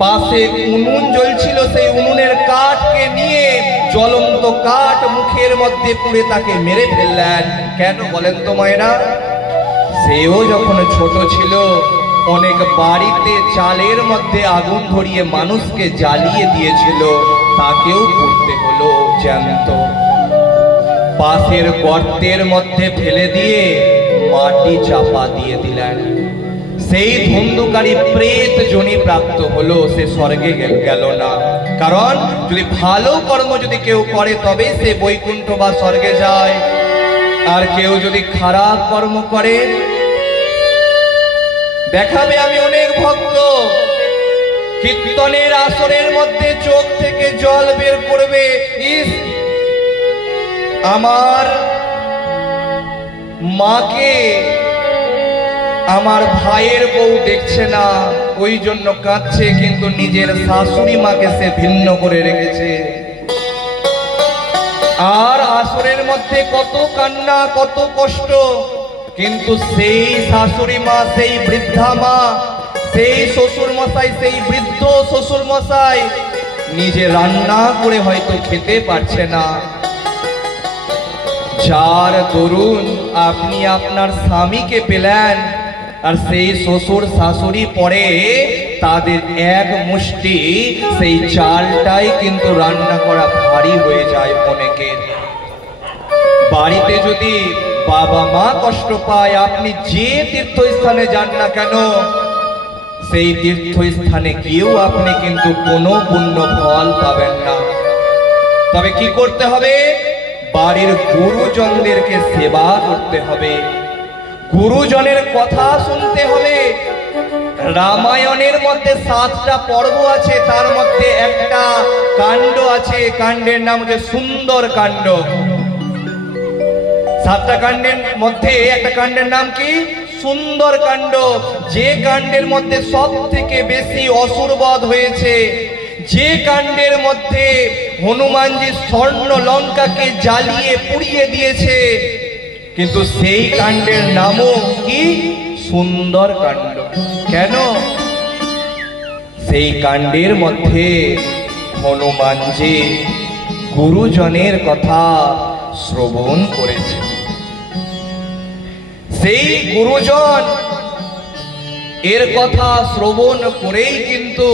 পাশে উনুন জ্বলছিল, সেই উনুনের কাঠকে নিয়ে জ্বলন্ত কাঠ মুখের মধ্যে পুড়ে তাকে মেরে ফেললেন। কেন বলেন তো মায়েরা? সেও যখন ছোট ছিল অনেক বাড়িতে চালের মধ্যে আগুন ধরিয়ে মানুষকে জ্বালিয়ে দিয়েছিল, তাকেও পুড়তে হলো জ্যান্ত। পাশের গর্তের মধ্যে ফেলে দিয়ে মাটি চাপা দিয়ে দিলেন। সেই ধুন্ধুকারী প্রেত জনি প্রাপ্ত হলো, সে স্বর্গে গেল না। কারণ যদি ভালো কর্ম যদি কেউ করে তবে সে বৈকুণ্ঠ বা স্বর্গে যায়, আর কেউ যদি খারাপ কর্ম করে দেখাবে আমি অনেক ভক্ত কীর্তনের আসরের মধ্যে চোখ থেকে জল বের করবে, ইস আমার মাকে আমার ভাইয়ের বউ দেখছে না, ওই জন্য কাঁদছে, কিন্তু নিজের শাশুড়ি মাকে সে ভিন্ন করে রেখেছে। আর আসরের মধ্যে কত কান্না, কত কষ্ট, কিন্তু সেই শাশুড়ি মা, সেই বৃদ্ধা মা, সেই শ্বশুর মশাই, সেই বৃদ্ধ শ্বশুর মশাই নিজে রান্না করে হয়তো খেতে পারছে না। যার দরুন আপনি আপনার স্বামীকে পেলেন, আর সেই শ্বশুর শাশুড়ি পরে তাদের এক মুষ্টি সেই চালটাই কিন্তু রান্না করা ভারী হয়ে যায় অনেকের। বাড়িতে যদি বাবা মা কষ্ট পায়, আপনি যে তীর্থস্থানে যান না কেন, সেই তীর্থস্থানে গিয়েও আপনি কিন্তু কোনো পুণ্য ফল পাবেন না। তবে কি করতে হবে? বাড়ির গুরুজনদেরকে সেবা করতে হবে, গুরুজনের কথা শুনতে হবে। রামায়ণের মধ্যে 7টা পর্ব আছে, তার মধ্যে একটা কাণ্ড আছে, কাণ্ডের নাম হচ্ছে সুন্দর কাণ্ড। 7টা কাণ্ডের মধ্যে একটা কাণ্ডের নাম কি? সুন্দর কাণ্ড। যে কাণ্ডের মধ্যে সব থেকে বেশি অসুরবধ হয়েছে, যে কাণ্ডের মধ্যে হনুমানজি স্বর্ণ লঙ্কাকে জ্বালিয়ে পুড়িয়ে দিয়েছে, কিন্তু সেই কাণ্ডের নামও কি? সুন্দর কাণ্ড। কেন? সেই কাণ্ডের মধ্যে হনুমানজি গুরুজনের কথা শ্রবণ করেছে। সেই গুরুজন এর কথা শ্রবণ করেই কিন্তু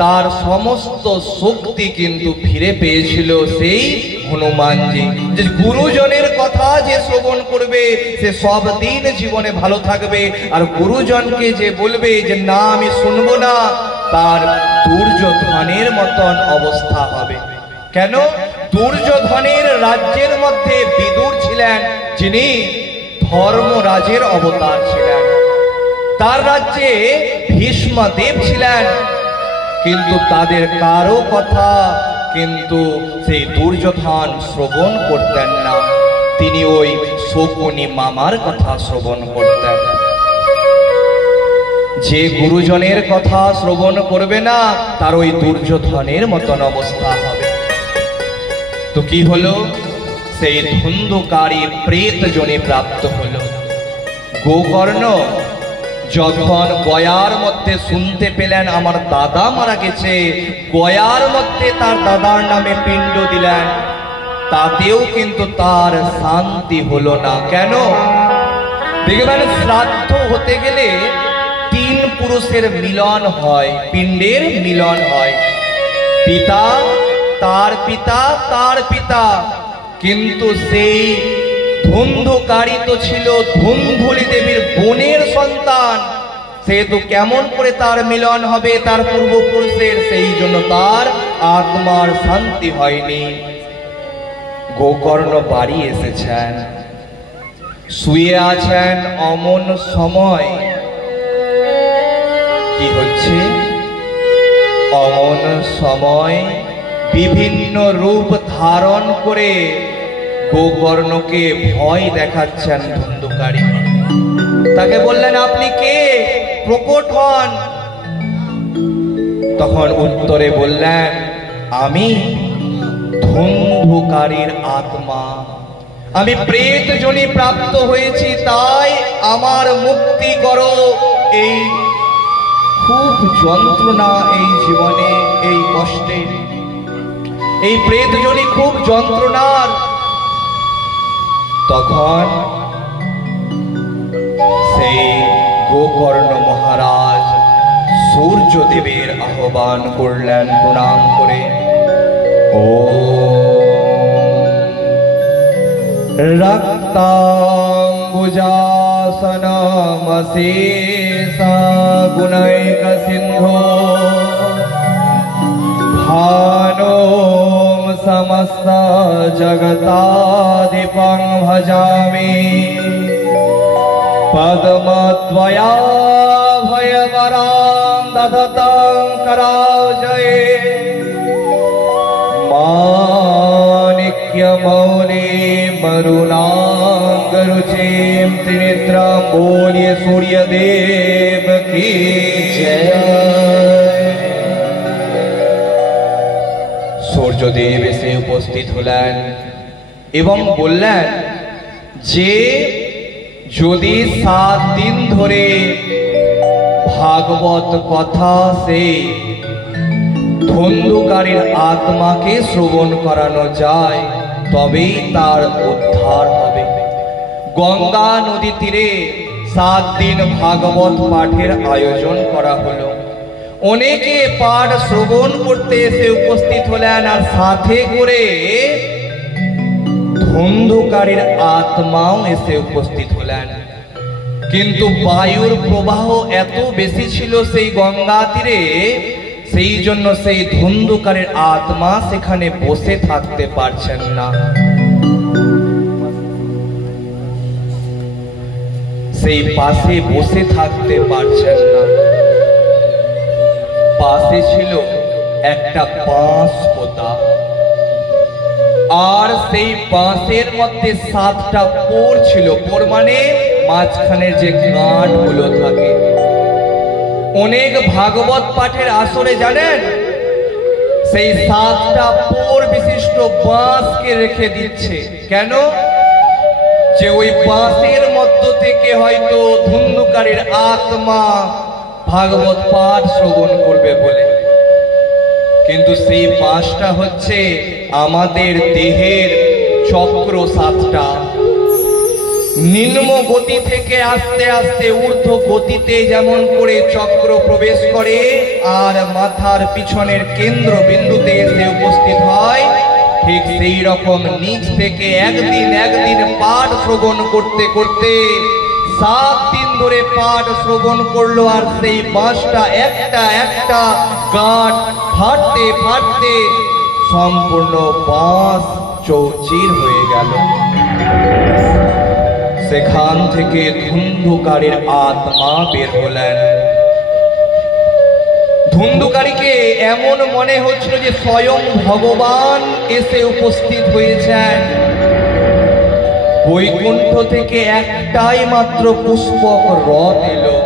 তার সমস্ত শক্তি কিন্তু ফিরে পেয়েছিল সেই হনুমানজি। যে গুরুজনের কথা যে শ্রবণ করবে সে সব দিন জীবনে ভালো থাকবে, আর গুরুজনকে যে বলবে যে না আমি শুনবো না, তার দুর্যোধনের মতন অবস্থা হবে। কেন? দুর্যোধনের রাজ্যের মধ্যে বিদুর ছিলেন, যিনি ধর্মরাজের অবতার ছিলেন। তার রাজ্যে ভীষ্মদেব ছিলেন, কিন্তু তাদের কারো কথা কিন্তু সেই দুর্যোধন শ্রবণ করতেন না। তিনি ওই শকুনি মামার কথা শ্রবণ করতেন। যে গুরুজনের কথা শ্রবণ করবে না, তার ওই দুর্যোধনের মতন অবস্থা হবে। তো কি হলো? সেই ধুন্ধুকারী প্রেত জনে প্রাপ্ত হলো। গোকর্ণ যখন গয়ার মধ্যে শুনতে পেলেন আমার দাদা মারা গেছে, গয়ার মধ্যে তার দাদার নামে পিণ্ড দিলেন, তাতেও কিন্তু তার শান্তি হলো না। কেন? দেখবেন শ্রাদ্ধ হতে গেলে 3 পুরুষের মিলন হয়, পিণ্ডের মিলন হয়। পিতা, তার পিতা, তার পিতা। কিন্তু সেই ধুন্ধুকারী তো ছিল ধুন্ধুলি দেবীর বোনের সন্তান, সে তো কেমন করে তার মিলন হবে তার পূর্বপুরুষের? সেই জন্য তার আত্মার শান্তি হয়নি। গোকর্ণ বাড়ি এসেছেন, শুয়ে আছেন অমন সময় কি হচ্ছে? অমন সময় বিভিন্ন রূপ ধারণ করে গোকর্ণকে ভয় দেখাচ্ছেন ধুন্ধুকারী। তাকে বললেন আপনি কে? প্রকট হন। তখন উত্তরে বললেন আমি ধুন্ধুকারীর আত্মা, আমি প্রেত জনি প্রাপ্ত হয়েছি, তাই আমার মুক্তি করো। এই খুব যন্ত্রণা এই জীবনে, এই কষ্টে, এই প্রেত জনি খুব যন্ত্রণার। তখন সেই গোকর্ণ মহারাজ সূর্যদেবের আহ্বান করলেন প্রণাম করে। ও রক্তাম্বুজাসনমশেষা গুণৈক সিন্ধো ভানো সমস্ত জগতাধিপং ভজামি পদ্মদ্বয়াভয়বরাং দধতং করাজয়ে माणिक्यमौली मरुणांगरुचिं त्रिनेत्रं बोलिए सूर्यदेव की जय। সূর্যদেব এসে উপস্থিত হলেন এবং বললেন যে যদি 7 দিন ধরে ভাগবত কথা সে ধুন্ধুকারীর আত্মাকে শ্রবণ করানো যায়, তবেই তার উদ্ধার হবে। গঙ্গা নদী তীরে 7 দিন ভাগবত পাঠের আয়োজন করা হলো। অনেকে পাঠ শ্রবণ করতে এসে উপস্থিত হলেন, আর সাথে করে ধুন্ধুকারীর আত্মাও এসে উপস্থিত হলেন। কিন্তু বায়ুর প্রবাহ এত বেশি ছিল সেই গঙ্গা তীরে, সেই জন্য সেই ধুন্ধুকারীর আত্মা সেখানে বসে থাকতে পারছেন না। সেই পাশে বসে থাকতে পারছেন না। পাশে ছিল একটা বাঁশ পোতা, আর সেই বাঁশের মধ্যে 7টা পোর ছিল। পোর মানে মাঝখানের যে গাঁটগুলো থাকে। অনেক ভাগবত পাঠের আসরে জানেন সেই 7টা পোর বিশিষ্ট বাঁশকে রেখে দিচ্ছে। কেন? যে ওই বাঁশের মধ্য থেকে হয়তো ধুন্ধুকারীর আত্মা ভাগবত পাঠ শ্রবণ করবে বলে। কিন্তু সেই বাঁশটা হচ্ছে আমাদের দেহের চক্র 7টা। নিম্ন গতি থেকে আস্তে আস্তে ঊর্ধ্ব গতিতে যেমন করে চক্র প্রবেশ করে আর মাথার পিছনের কেন্দ্র বিন্দুতে এসে উপস্থিত হয়, ঠিক সেই রকম নিচ থেকে একদিন পাঠ শ্রবণ করতে করতে 7 দিন ধরে পাঠ শ্রবণ করলো। আর সেই বাঁশটা একটা একটা গাঁট ফাটতে ফাটতে সম্পূর্ণ বাঁশ চৌচির হয়ে গেল। সেখান থেকে ধুন্ধুকারীর আত্মা বের হলেন। ধুন্ধুকারীকে এমন মনে হচ্ছিল যে স্বয়ং ভগবান এসে উপস্থিত হয়েছেন। বৈকুণ্ঠ থেকে একটাই মাত্র পুষ্পক রথ এলো,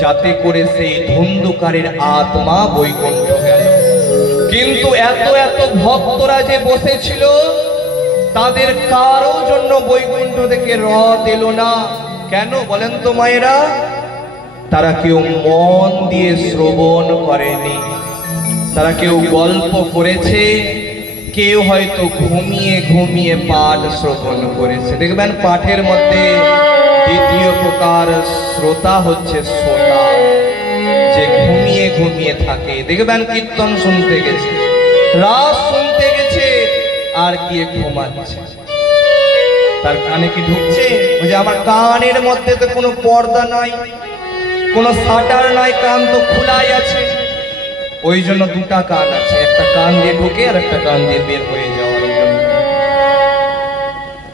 যাতে করে সেই ধুন্ধুকারীর আত্মা বৈকুণ্ঠ গেল। কিন্তু এত এত ভক্তরা যে বসেছিল, তাদের কারো জন্য বৈকুণ্ঠ থেকে রথ এলো না। কেন বলেন তো মায়েরা? তারা কেউ মন দিয়ে শ্রবণ করেনি, তারা কেউ গল্প করেছে, কেউ হয়তো ঘুমিয়ে ঘুমিয়ে পাঠ শ্রবণ করেছে। দেখবেন পাঠের মধ্যে দ্বিতীয় প্রকার শ্রোতা হচ্ছে শ্রোতা, যে ঘুমিয়ে ঘুমিয়ে থাকে। দেখবেন কীর্তন শুনতে গেছে, রাস শুনতে গেছে, আর গিয়ে ঘুমাচ্ছে। তার কানে কি ঢুকছে? ওই যে আমার কানের মধ্যে তো কোনো পর্দা নাই, কোনো শাটার নাই, কান তো খোলাই আছে। ওই জন্য 2টা কান আছে, একটা কান দিয়ে ঢুকে আর একটা কান দিয়ে বের হয়ে যাওয়ার জন্য।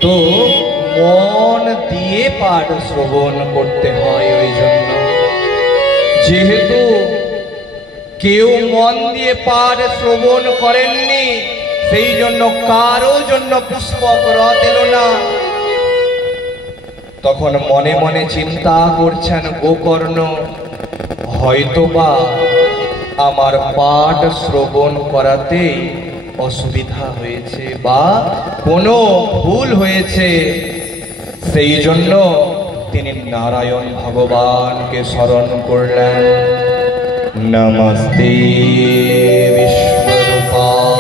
তো মন দিয়ে পাঠ শ্রবণ করতে হয়। ওই জন্য যেহেতু কেউ মন দিয়ে পাঠ শ্রবণ করেননি, সেই জন্য কারো জন্য পুষ্পক রথ এলো না। তখন মনে মনে চিন্তা করছেন গোকর্ণ, হয়তোবা আমার পাঠ শ্রবণ করাতে অসুবিধা হয়েছে বা কোনো ভুল হয়েছে। সেই জন্য তিনি নারায়ণ ভগবানকে স্মরণ করলেন। নমস্তে বিশ্বরূপায়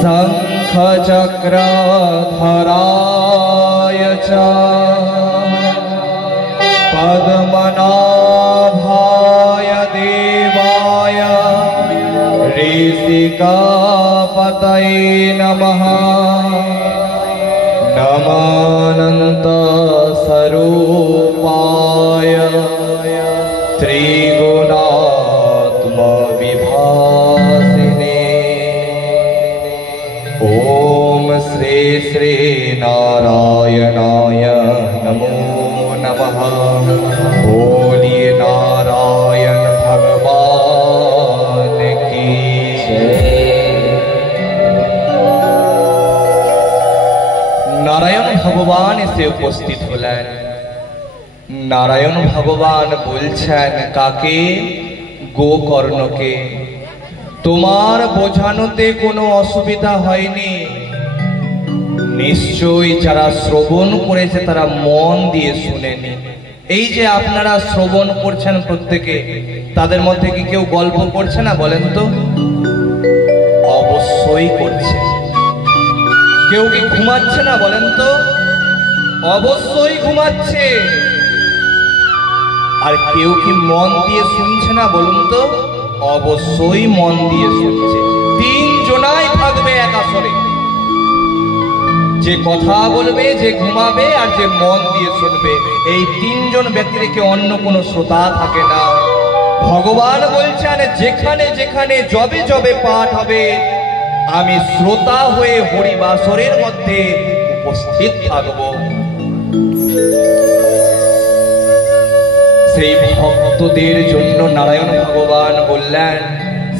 শঙ্খ চক্রধরায় চ পদ্মনাভায় দেবায় ঋষিকাপতয়ে নমঃ। নমানন্ত স্বরূপায় ত্রিগুণাত্ম বিভাসিনে। ওম শ্রী শ্রী নারায়ণায় নমো নমঃ। बोलिए नारायण भगवान की जय। नारायण भगवान এসে উপস্থিত হলেন। নারায়ণ ভগবান বলছেন কাকে? গোকর্ণকে। তোমার বোঝানোতে কোনো অসুবিধা হয়নি, নিশ্চয়ই যারা শ্রবণ করেছে তারা মন দিয়ে শুনেনি। এই যে আপনারা শ্রবণ করছেন প্রত্যেকে, তাদের মধ্যে কি কেউ গল্প করছে না বলেন তো? অবশ্যই করছে। কেউ কি ঘুমাচ্ছে না বলেন তো? অবশ্যই ঘুমাচ্ছে। আর কেউ কি মন দিয়ে শুনছে না বলুন তো? অবশ্যই মন দিয়ে শুনছে। 3 জনাই থাকবে এক আসরে, যে কথা বলবে, যে ঘুমাবে, আর যে মন দিয়ে শুনবে। এই 3 জন ব্যক্তি রেখে অন্য কোনো শ্রোতা থাকে না। ভগবান বলছেন যেখানে যেখানে যবে যবে পাঠ হবে, আমি শ্রোতা হয়ে হরিবাসরের মধ্যে উপস্থিত থাকব। সেই ভক্তদের জন্য নারায়ণ ভগবান বললেন,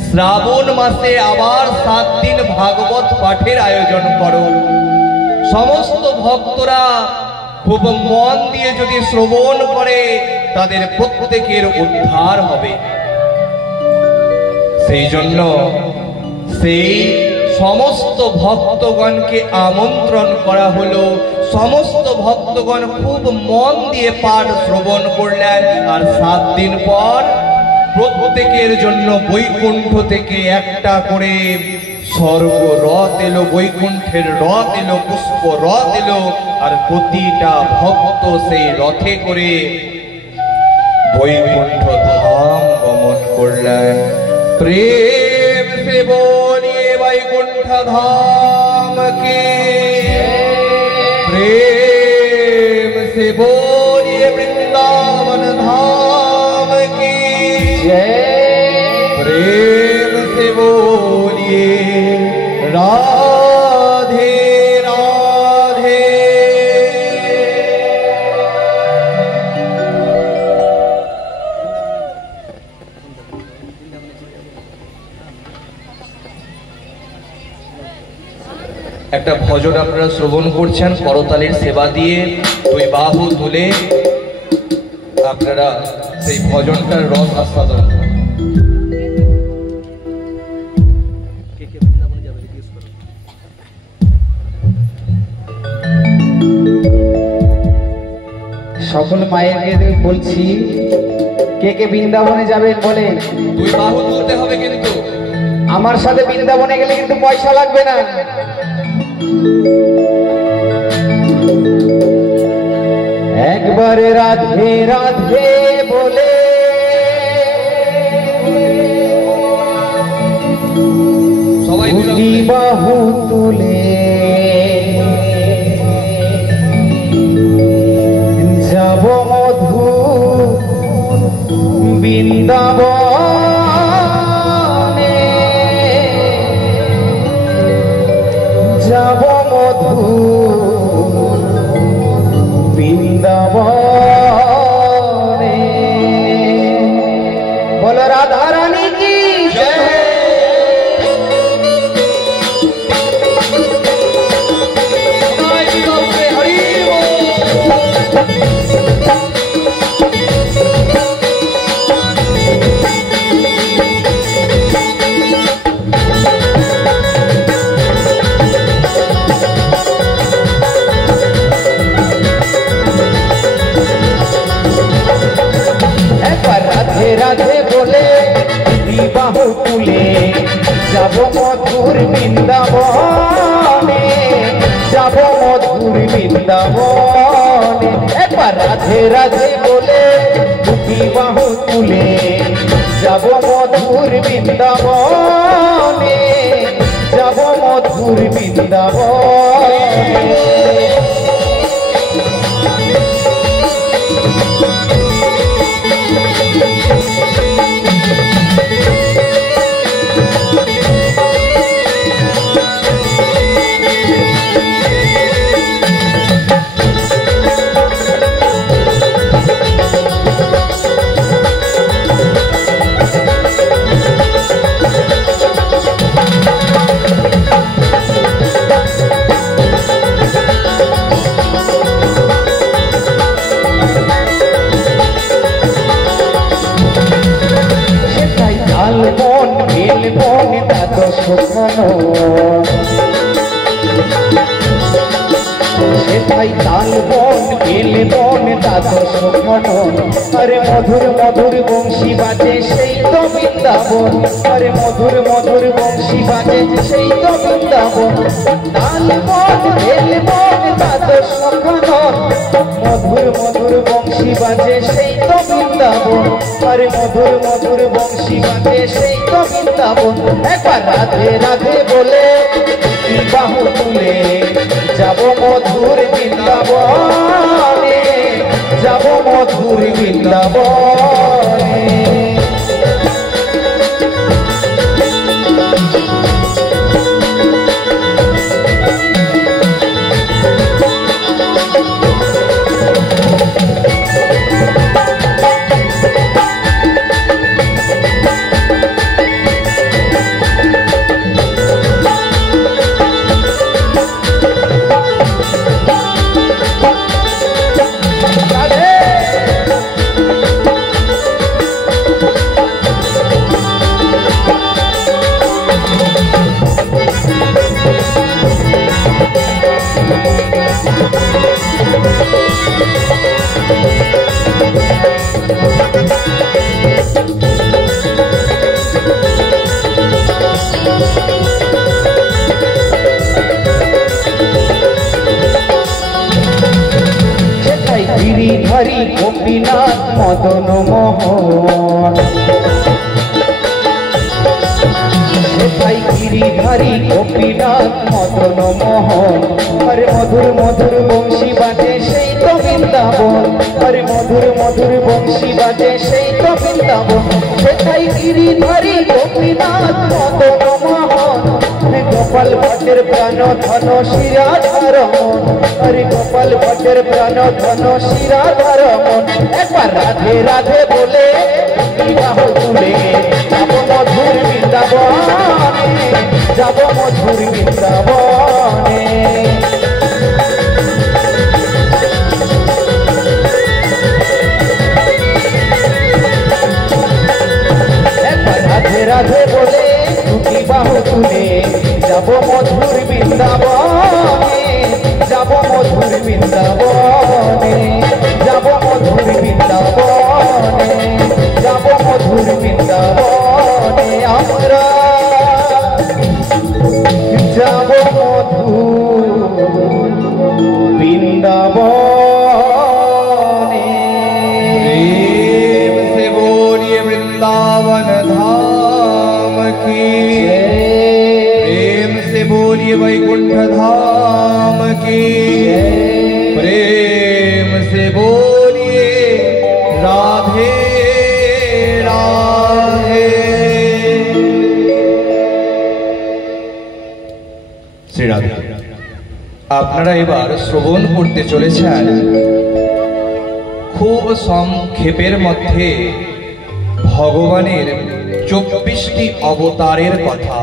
শ্রাবণ মাসে আবার 7 দিন ভাগবত পাঠের আয়োজন করো। সমস্ত ভক্তরা খুব মন দিয়ে যদি শ্রবণ করে তাদের প্রত্যেকের উদ্ধার হবে। সেই জন্য সেই সমস্ত ভক্তগণকে আমন্ত্রণ করা হলো। সমস্ত ভক্তগণ খুব মন দিয়ে পাঠ শ্রবণ করলেন। আর 7 দিন পর প্রত্যেকের জন্য বৈকুণ্ঠ থেকে একটা করে স্বর্গ রথ এলো, বৈকুণ্ঠের রথ এলো, পুষ্প রথ এলো। আর প্রতিটা ভক্ত সেই রথে করে বৈকুণ্ঠ ধাম গমন করলেন। প্রেম সে বলিয়ে বৈকুণ্ঠ ধাম কে, प्रेम से बोलिए वृंदावन धाम की जय। प्रेम से बोलिए राधे राधे। একটা ভজন আপনারা শ্রবণ করছেন, করতালির সেবা দিয়ে 2 বাহু তুলে আপনারা সেই ভজনটার রস আস্বাদন করুন। সকল মায়েরকে বলছি, কে কে বৃন্দাবনে যাবেন বলে। 2 বাহু তুলতে হবে, কিন্তু আমার সাথে বৃন্দাবনে গেলে কিন্তু পয়সা লাগবে না। একবারে রাধে রাধে বলে সবাই বাহু তুলে যাব মধু বৃন্দাবনে, যাব মধু বৃন্দাবনে। বলো রাধা রানী কি জয়। রাধে রাধে বলে বাহু তুলে যাব মধুর বৃন্দাবনে, যাব মধুর বৃন্দাবনে। একবার রাধে রাধে বলে বাহু তুলে যাব মধুর বৃন্দাবনে, যাব মধুর বৃন্দাবনে। সেটাই তাল বন বেল বন দ্বাদশ খনন। আরে মধুর মধুর বংশী বাজে সেই তো বৃন্দাবন, আরে মধুর মধুর বংশী বাজে সেই তো বৃন্দাবন। তাল বন বেল বন দ্বাদশ খনন, মধুর মধুর বংশী বাজে সেই তো বৃন্দাবন, আরে মধুর মধুর বংশী বাজে সেই তো বৃন্দাবন। একবার রাধে রাধে বলে বাহু তুলে যাব মধুর বৃন্দাবনে, যাব মধুর বৃন্দাবনে। মদন মোহন সেথায় গিরিধারী গোপীনাথ মদন মোহন আরে মধুর মধুর বংশী বাজে সেই তো বৃন্দাবন আরে মধুর মধুর বংশী বাজে সেই তো বৃন্দাবন সেথায় গিরিধারী গোপীনাথ মদন মোহন গোপাল ভট্টের প্রাণ ধন শিরাধার মন আরে গোপাল ভট্টের প্রাণ ধন শিরাধার মন একবার রাধে রাধে বলে বিবাহ তুলে যাব মধুর বৃন্দাবনে যাব মধুর বৃন্দাবনে একবার রাধে রাধে বলে দুটি বাহু তুলে যাব মধুর বৃন্দাবনে যাব মধুর বৃন্দাবনে যাব মধুর বৃন্দাবনে যাব মধুর বৃন্দাবনে আমরা যাব মধুর বৃন্দাবনে प्रेम से बोलिए वृंदावन धाम की प्रेम से बोलिए वैकुंठ धाम की प्रेम से बोलिए राधे राधे শ্রী রাধে। আপনারা এবার শ্রবণ করতে চলেছেন খুব সংক্ষেপের মধ্যে ভগবানের 24টি অবতারের কথা।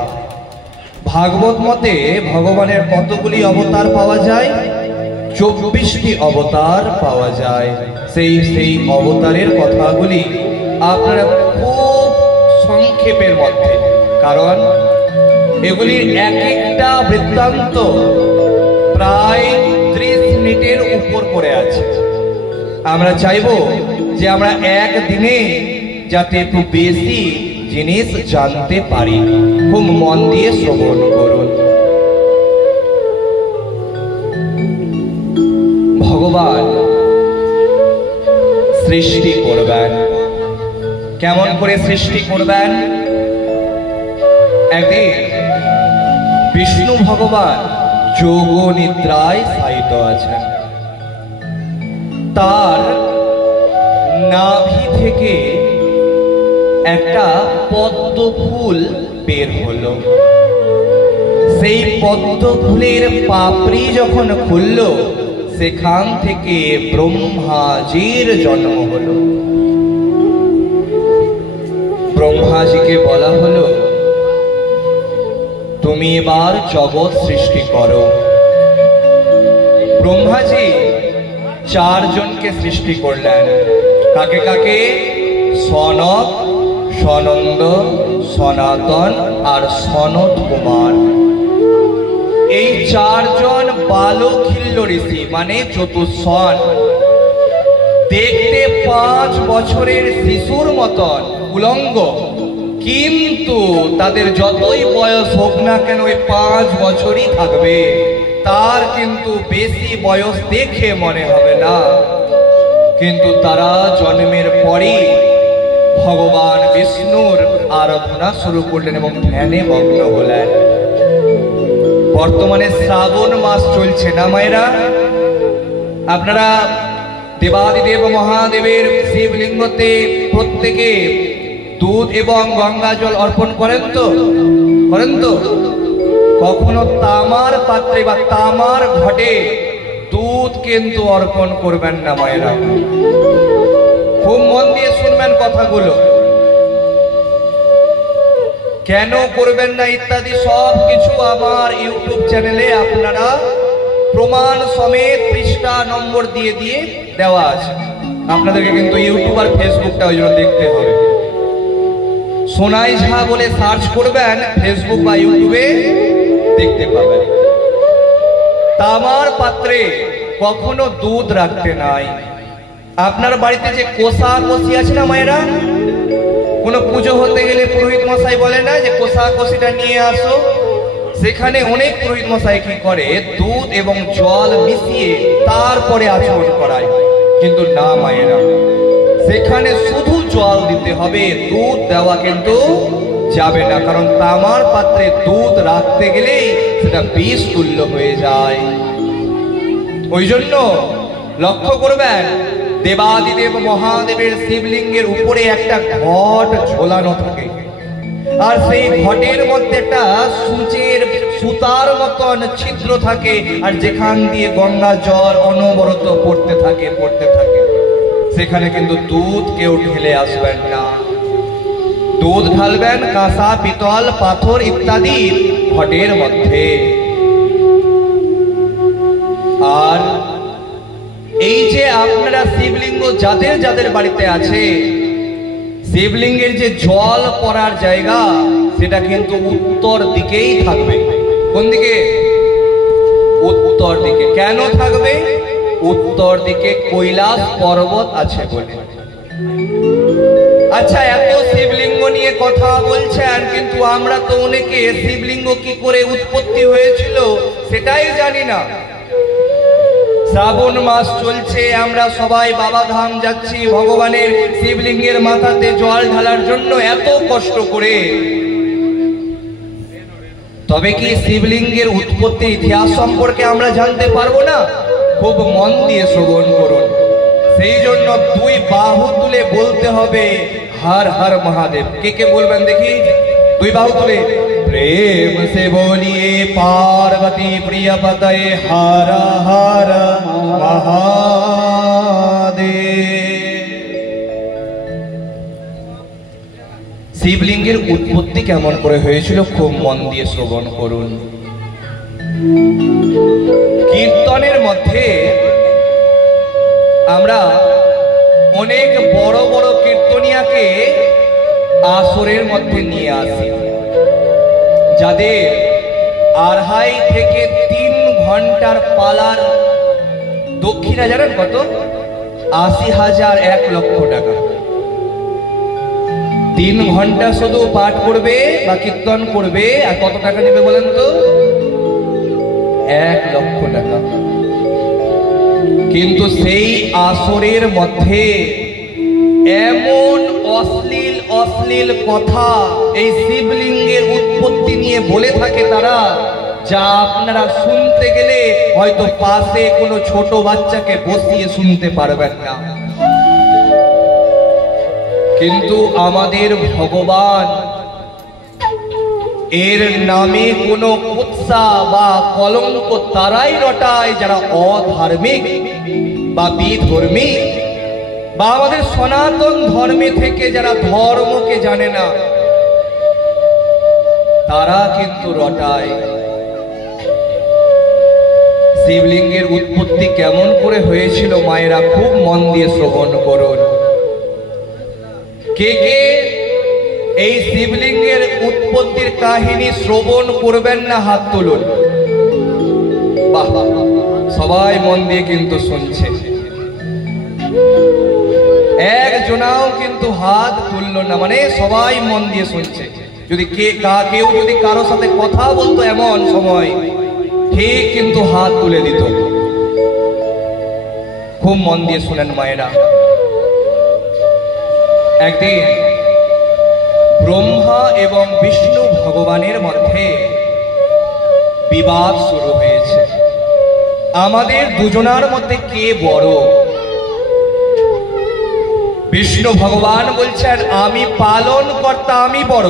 ভাগবত মতে ভগবানের কতগুলি অবতার পাওয়া যায়? 24টি অবতার পাওয়া যায়। সেই অবতারের কথাগুলি আপনারা খুব সংক্ষেপের মধ্যে, কারণ এগুলির এক একটা বৃত্তান্ত প্রায় 30 মিনিটের উপর করে আছে। আমরা চাইব যে আমরা একদিনে যাতে একটু বেশি জিনিস জানতে পারি। খুব মন দিয়ে শ্রবণ করুন। ভগবান সৃষ্টি করবেন। কেমন করে সৃষ্টি করবেন? একদিন বিষ্ণু ভগবান যোগ নিদ্রায় শায়িত আছেন। তার নাভি থেকে একটা পদ্ম ফুল বের হলো। সেই পদ্ম ফুলের পাপড়ি যখন খুলল, সেখান থেকে ব্রহ্মাজির জন্ম হলো। ব্রহ্মাজিকে বলা হলো, তুমি এবার জগৎ সৃষ্টি করো। ব্রহ্মাজি 4 জনকে সৃষ্টি করলেন। কাকে কাকে? সনক, সনন্দ, সনাতন আর সনত কুমার। এই 4 জন বালখিল্য ঋষি, মানে চতুষ্ষণ। দেখতে 5 বছরের শিশুর মতন উলঙ্গ, কিন্তু তাদের যতই বয়স হোক না কেন ওই 5 বছরই থাকবে। তার কিন্তু বেশি বয়স দেখে মনে হবে না। কিন্তু তারা জন্মের পরই ভগবান বিষ্ণুর আরাধনা শুরু করলেন এবং ধ্যানে মগ্ন হলেন। বর্তমানে শ্রাবণ মাস চলছে না মায়েরা? আপনারা দেবাদিদেব মহাদেবের শিবলিঙ্গতে প্রত্যেকে দুধ এবং গঙ্গা জল অর্পণ করেন তো? করেন তো? কখনো তামার পাত্রে বা তামার ঘটে দুধ কিন্তু অর্পণ করবেন না মায়েরা। খুব মন দিয়ে শুনবেন কথাগুলো। কেন করবেন না ইত্যাদি সব কিছু আমার ইউটিউব চ্যানেলে আপনারা প্রমাণ সমেত পৃষ্ঠা নম্বর দিয়ে দিয়ে দেওয়া আছে। আপনাদেরকে কিন্তু ইউটিউব আর ফেসবুকটা ওই জন্য দেখতে হবে। সোনাই ঝা বলে সার্চ করবেন, ফেসবুক বা ইউটিউবে দেখতে পাবেন। তামার পাত্রে কখনো দুধ রাখতে নাই। আপনার বাড়িতে যে কোষা কষি আছে না মায়েরা, কোনো পুজো হতে গেলে পুরোহিত মশাই বলে না যে কোষা কষিটা নিয়ে আসো। সেখানে অনেক পুরোহিত মশাই কি করে, দুধ এবং জল মিশিয়ে তারপরে আচমন করায়। কিন্তু না মায়েরা, সেখানে শুধু জল দিতে হবে, দুধ দেওয়া কিন্তু যাবে না, কারণ তামার পাত্রে দুধ রাখতে গেলেই সেটা বিষ তুল্য হয়ে যায়। ওই জন্য লক্ষ্য করবেন, দেবাদিদেব মহাদেবের শিবলিঙ্গের উপরে একটা ঘট ঝোলানো থাকে, আর সেই ঘটের মধ্যে একটা সুতার মতন ছিদ্র থাকে, আর যেখান দিয়ে গঙ্গা জল অনবরত পড়তে থাকে। সেখানে কিন্তু দুধ কেউ ঢেলে আসবেন না। দুধ ঢালবেন কাঁসা, পিতল, পাথর ইত্যাদি ঘটের মধ্যে। আর এই যে আপনারা শিবলিঙ্গ যাদের যাদের বাড়িতে আছে, শিবলিঙ্গের যে জল পড়ার জায়গা সেটা কিন্তু উত্তর দিকেই থাকবে। কোন দিকে? উত্তর দিকে। কেন থাকবে? উত্তর দিকে কৈলাস পর্বত আছে বলে। আচ্ছা, এত শিবলিঙ্গ নিয়ে কথা বলছেন, কিন্তু আমরা তো অনেকে শিবলিঙ্গ কি করে উৎপত্তি হয়েছিল সেটাই জানি না। শ্রাবণ মাস চলছে, আমরা সবাই বাবাধাম যাচ্ছি ভগবানের শিবলিঙ্গের মাথাতে জল ঢালার জন্য এত কষ্ট করে। তবে কি শিবলিঙ্গের উৎপত্তির ইতিহাস সম্পর্কে আমরা জানতে পারবো না? খুব মন দিয়ে শ্রবণ করুন। সেই জন্য দুই বাহু তুলে বলতে হবে হর হর মহাদেব। কে কে বলবেন দেখি? দুই বাহু তুলে প্রেম সে বলিয়ে পার্বতী প্রিয় পতে হর হর মহাদেব। শিবলিঙ্গের উৎপত্তি কেমন করে হয়েছিল খুব মন দিয়ে শ্রবণ করুন। কীর্তনের মধ্যে আমরা অনেক বড় বড় কীর্তনিয়াকে আসরের মধ্যে নিয়ে আসি, যাদের 2.5 থেকে 3 ঘন্টার পালার দক্ষিণা জানেন কত? 80,000, 1 লক্ষ টাকা। 3 ঘন্টা শুধু পাঠ করবে বা কীর্তন করবে, আর কত টাকা নেবে বলেন তো? 1 লক্ষ টাকা। কিন্তু সেই আসরের মধ্যে এমন অশ্লীল অশ্লীল কথা এই শিবলিঙ্গের উৎপত্তি নিয়ে বলে থাকে তারা, যা আপনারা শুনতে গেলে হয়তো পাশে কোনো ছোট বাচ্চাকে বসিয়ে শুনতে পারবেন না। কিন্তু আমাদের ভগবান এর নামে কোনো কুৎসা বা কলঙ্ক তারাই রটায় যারা অধার্মিক বা বিধর্মী, বা আমাদের সনাতন ধর্মে থেকে যারা ধর্মকে জানে না, তারা কিন্তু রটায়। শিবলিঙ্গের উৎপত্তি কেমন করে হয়েছিল মায়েরা খুব মন দিয়ে শ্রবণ করুন। কে কে এই শিবলিঙ্গের উৎপত্তির কাহিনী শ্রবণ করবেন না হাত তুলুন। বাহ, সবাই মন দিয়ে কিন্তু শুনছে। একজনাও কিন্তু হাত তুলল না, মানে সবাই মন দিয়ে শুনছে। যদি কেউ যদি কারোর সাথে কথা বলতো এমন সময়, ঠিক কিন্তু হাত তুলে দিত। খুব মন দিয়ে শুনেন মায়েরা। একদিন ব্রহ্মা এবং বিষ্ণু ভগবানের মধ্যে বিবাদ শুরু হয়েছে। আমাদের দুজনার মধ্যে কে বড়? বিষ্ণু ভগবান বলছেন আমি পালন কর্তা, আমি বড়।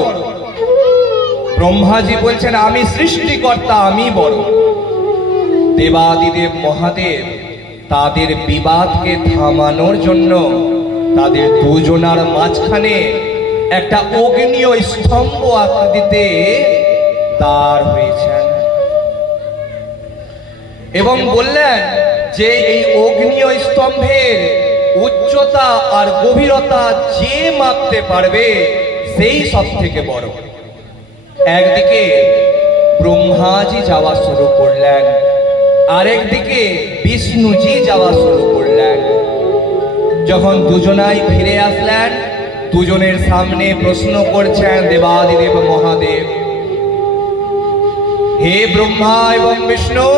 ব্রহ্মাজি বলছেন আমি সৃষ্টিকর্তা, আমি বড়। দেবাদিদেব মহাদেব তাদের বিবাদকে থামানোর জন্য তাদের দুজনার মাঝখানে একটা অগ্নিয় স্তম্ভ আকৃতিতে দাঁড় হয়েছেন এবং বললেন যে এই অগ্নিয় স্তম্ভের উচ্চতা আর গভীরতা যে মাপতে পারবে সেই সব থেকে বড়। একদিকে ব্রহ্মাজি যাওয়া শুরু করলেন, আরেকদিকে বিষ্ণুজি যাওয়া শুরু করলেন। যখন দুজনাই ফিরে আসলেন, দুজনের সামনে প্রশ্ন করছেন দেবাদিদেব মহাদেব, হে ব্রহ্মা এবং বিষ্ণু,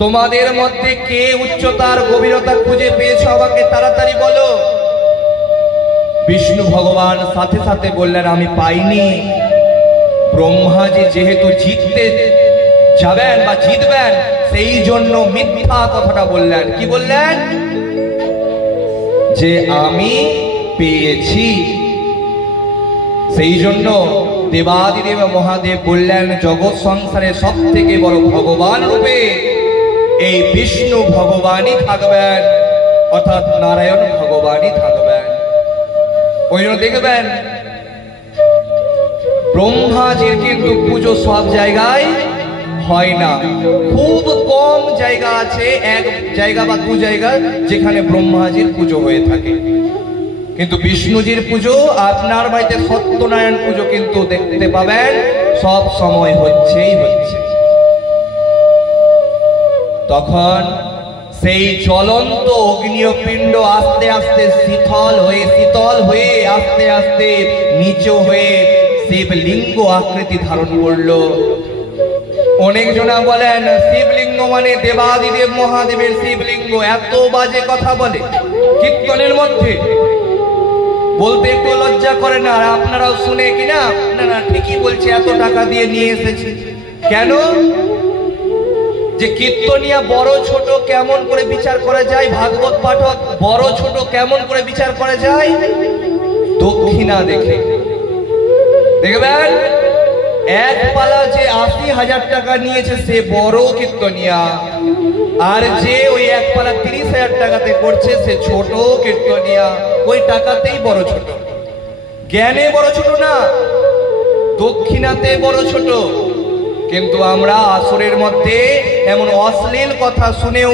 তোমাদের মধ্যে কে উচ্চতার গভীরতা খুঁজে পেয়েছো আমাকে তাড়াতাড়ি বলো। বিষ্ণু ভগবান সাথে সাথে বললেন আমি পাইনি। ব্রহ্মাজি যেহেতু জিততে যাবেন বা জিতবেন, সেই জন্য মিথ্যা কথাটা বললেন। কি বললেন? যে আমি পেয়েছি। সেই জন্য দেবাদিদেব মহাদেব বললেন জগৎ সংসারে সব থেকে বড় ভগবান রূপে এই বিষ্ণু ভগবানই থাকবেন, অর্থাৎ নারায়ণ ভগবানই থাকবেন। ওই জন্য দেখবেন ব্রহ্মাজির কিন্তু পুজো সব জায়গায় হয় না, খুব কম জায়গা আছে, এক জায়গা বা দু জায়গা যেখানে ব্রহ্মাজির পুজো হয়ে থাকে। কিন্তু বিষ্ণুজির পুজো, আপনার বাড়িতে সত্যনারায়ণ পুজো কিন্তু দেখতে পাবেন সব সময় হচ্ছেই হচ্ছে। তখন সেই জ্বলন্ত অগ্নিয় পিণ্ড আস্তে আস্তে শীতল হয়ে আস্তে আস্তে নিচু হয়ে শিবলিঙ্গ আকৃতি ধারণ করলো। অনেক জনা বলেন শিবলিঙ্গ মানে দেবাদিদেব মহাদেবের শিবলিঙ্গ। এত বাজে কথা বলে কীর্তনের মধ্যে, বলতে একটু লজ্জা করে না? আর আপনারাও শুনে কিনা না ঠিকই বলছে, এত টাকা দিয়ে নিয়ে এসেছে। কেন? যে কীর্তনিয়া বড় ছোট কেমন করে বিচার করা যায়, ভাগবত পাঠক বড় ছোট কেমন করে বিচার করা যায়? দক্ষিণা দেখে। দেখবেন এক পালা যে ৮০,০০০ টাকা নিয়েছে সে বড় কীর্তনিয়া, আর যে ওই এক পালা ৩০,০০০ টাকাতে করছে সে ছোট কীর্তনিয়া। ওই টাকাতেই বড় ছোট, জ্ঞানে বড় ছোট না, দক্ষিণাতে বড় ছোট। কিন্তু আমরা আসরের মধ্যে এমন অশ্লীল কথা শুনেও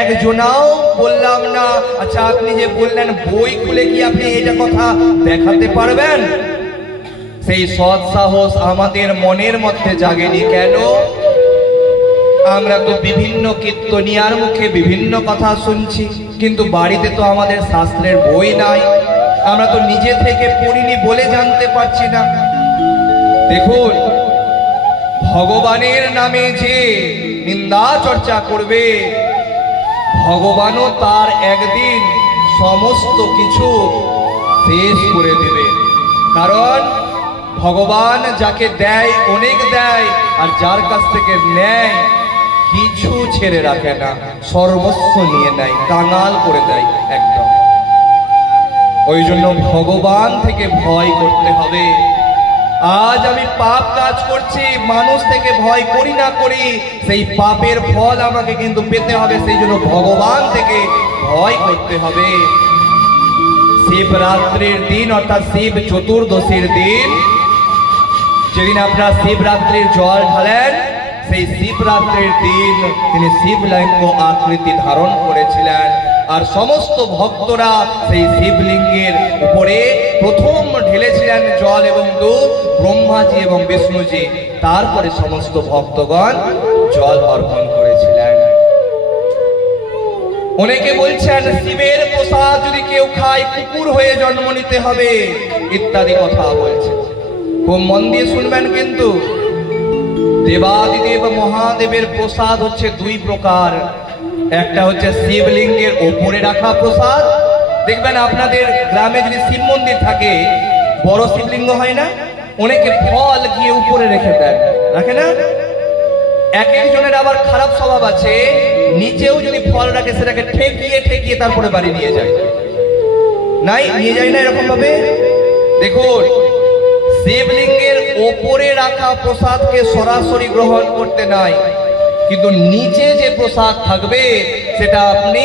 একজনাও বললাম না। আচ্ছা, আপনি যে বললেন বই খুলে কি আপনি এটা কথা দেখাতে পারবেন? সেই সৎ সাহস আমাদের মনের মধ্যে জাগেনি কেন? আমরা তো বিভিন্ন কীর্তনিয়ার মুখে বিভিন্ন কথা শুনছি, কিন্তু বাড়িতে তো আমাদের শাস্ত্রের বই নাই, আমরা তো নিজে থেকে পড়িনি বলে জানতে পারছি না। দেখুন, ভগবানের নামে যে নিন্দা চর্চা করবে, ভগবানও তার একদিন সমস্ত কিছু শেষ করে দেবে। কারণ ভগবান যাকে দেয় অনেক দেয়, আর যার কাছ থেকে নেয় কিছু ছেড়ে রাখে না, সর্বস্ব নিয়ে নেয়, কাঙাল করে দেয় একদম। ওই জন্য ভগবান থেকে ভয় করতে হবে। আজ আমি পাপ কাজ করছি, মানুষ থেকে ভয় করি না করি, সেই পাপের ফল আমাকে কিন্তু পেতে হবে। সেই জন্য ভগবান থেকে ভয় করতে হবে। শিবরাত্রির দিন অর্থাৎ শিব চতুর্দশীর দিন, যেদিন আপনারা শিবরাত্রির জল ঢালেন, সেই শিবরাত্রির দিন তিনি শিবলিঙ্গ আকৃতি ধারণ করেছিলেন। আর সমস্ত ভক্তরা সেই শিবলিঙ্গের উপরে প্রথম ঢেলেছিলেন জল এবং দুধ, ব্রহ্মাজি এবং বিষ্ণুজি। তারপরে সমস্ত ভক্তগণ জল অর্পণ করেছিলেন। অনেকে বলছেন শিবের প্রসাদ যদি কেউ খায় কুকুর হয়ে জন্ম নিতে হবে, ইত্যাদি কথা বলছেন। খুব মন দিয়ে শুনবেন কিন্তু। দেবাদিদেব মহাদেবের প্রসাদ হচ্ছে দুই প্রকার। একটা হচ্ছে শিবলিঙ্গের ওপরে রাখা প্রসাদ। দেখবেন আপনাদের গ্রামে যদি শিব মন্দির থাকে, বড় শিবলিঙ্গ হয় না, অনেকে ফল গিয়ে উপরে রেখে দেন, রাখে না? এক একজনের আবার খারাপ স্বভাব আছে, নিচেও যদি ফল রাখে সেটাকে ঠেকিয়ে ঠেকিয়ে তারপরে বাড়ি নিয়ে যায়। নাই, নিয়ে যায় না এরকম ভাবে। দেখুন, শিবলিঙ্গের ওপরে রাখা প্রসাদকে সরাসরি গ্রহণ করতে নাই, কিন্তু নিচে যে প্রসাদ থাকবে সেটা আপনি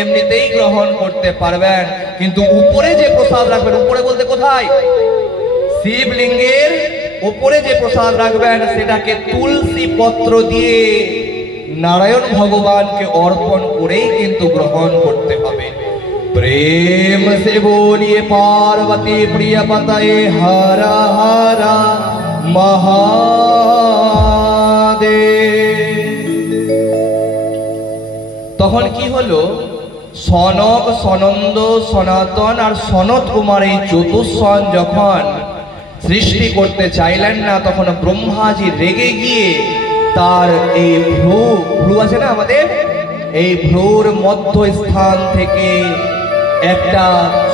এমনিতেই গ্রহণ করতে পারবেন। কিন্তু উপরে যে প্রসাদ রাখবেন, উপরে বলতে কোথায়? শিবলিঙ্গের উপরে যে প্রসাদ রাখবেন সেটাকে তুলসী পত্র দিয়ে নারায়ণ ভগবানকে অর্পণ করেই কিন্তু গ্রহণ করতে হবে। প্রেম সে বলিয়ে পার্বতী প্রিয় পতয়ে হর হর মহাদেব। তখন কি হলো? সনক, সনন্দ, সনাতন আর সনত কুমার এই চতুষ্ষণ যখন সৃষ্টি করতে চাইলেন না, তখন ব্রহ্মাজি রেগে গিয়ে তার এই ভ্রু আছে না আমাদের, এই ভ্রুর মধ্য স্থান থেকে একটা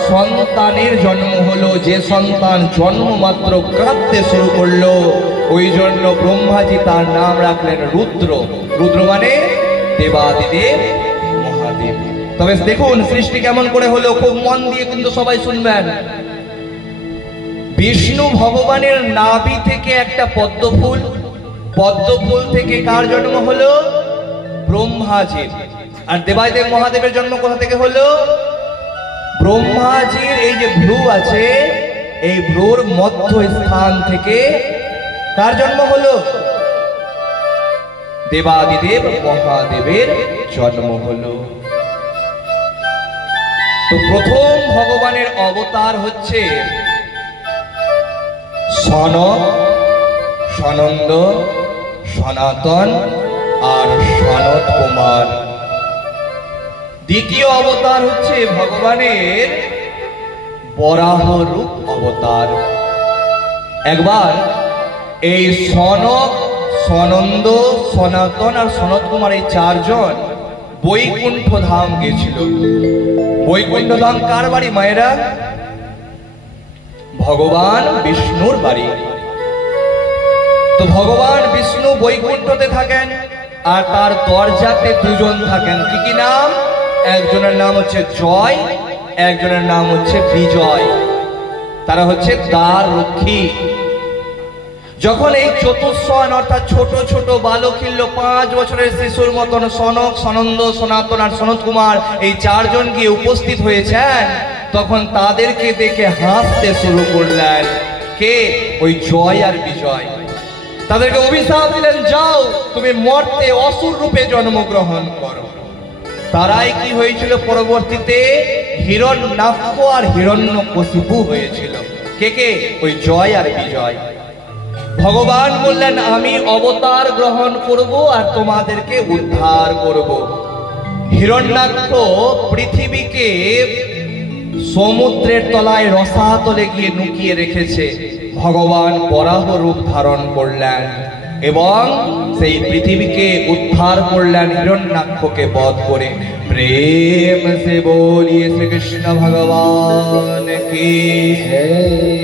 সন্তানের জন্ম হলো, যে সন্তান জন্ম মাত্র কাঁদতে শুরু করলো, ওই জন্য ব্রহ্মাজি তার নাম রাখলেন রুদ্র। রুদ্র মানে দেবাদিদেব মহাদেব। তবে দেখুন সৃষ্টি কেমন করে হলো, খুব মন দিয়ে কিন্তু সবাই শুনবেন। বিষ্ণু ভগবানের নাভি থেকে একটা পদ্মফুল, পদ্মফুল থেকে কার জন্ম হলো? ব্রহ্মাজির। আর দেবাদিদেব মহাদেবের জন্ম কোথা থেকে হলো? ব্রহ্মাজির এই যে ভ্রু আছে, এই ভ্রুর মধ্য স্থান থেকে কার জন্ম হলো? দেবাদিদেব মহাদেবের জন্ম হলো। তো প্রথম ভগবানের অবতার হচ্ছে সনক, সনন্দ, সনাতন আর সনত কুমার। দ্বিতীয় অবতার হচ্ছে ভগবানের বরাহ রূপ অবতার। একবার এই সনক, সনন্দ, সনাতন আর সনত কুমার এই চারজন বৈকুণ্ঠ ধাম গেছিল। বৈকুণ্ঠ ধাম কার বাড়ি মায়েরা? ভগবান বিষ্ণুর বাড়ি। তো ভগবান বিষ্ণু বৈকুণ্ঠতে থাকেন, আর তার দরজাতে দুজন থাকেন। কি কি নাম? একজনের নাম হচ্ছে জয়, একজনের নাম হচ্ছে বিজয়। তারা হচ্ছে দ্বার রক্ষী। যখন এই চতুষ্ষণ অর্থাৎ ছোট ছোট বালক ছিল, 5 বছরের শিশুর মতন সনক, সনন্দ, সনাতন আর সনত কুমার এই চারজন গিয়ে উপস্থিত হয়েছেন, তখন তাদেরকে দেখে হাসতে শুরু করলেন। কে? ওই জয় আর বিজয়। তাদেরকে অভিশাপ দিলেন, যাও তুমি মর্তে অসুর রূপে জন্মগ্রহণ করো। তারাই কি হয়েছিল? পরবর্তীতে হিরণ্যাক্ষ আর হিরণ্যকশিপু হয়েছিল। কে কে? ওই জয় আর বিজয়। ভগবান বললেন, আমি অবতার গ্রহণ করব আর তোমাদেরকে উদ্ধার করব। হিরণ্যাক্ষ পৃথিবীকে সমুদ্রের তলায় রসাতলে গিয়ে লুকিয়ে রেখেছে। ভগবান বরাহ রূপ ধারণ করলেন এবং সেই পৃথিবীকে উদ্ধার করলেন হিরণ্যাক্ষকে বধ করে। প্রেম সে बोलिए श्री कृष्ण भगवान की,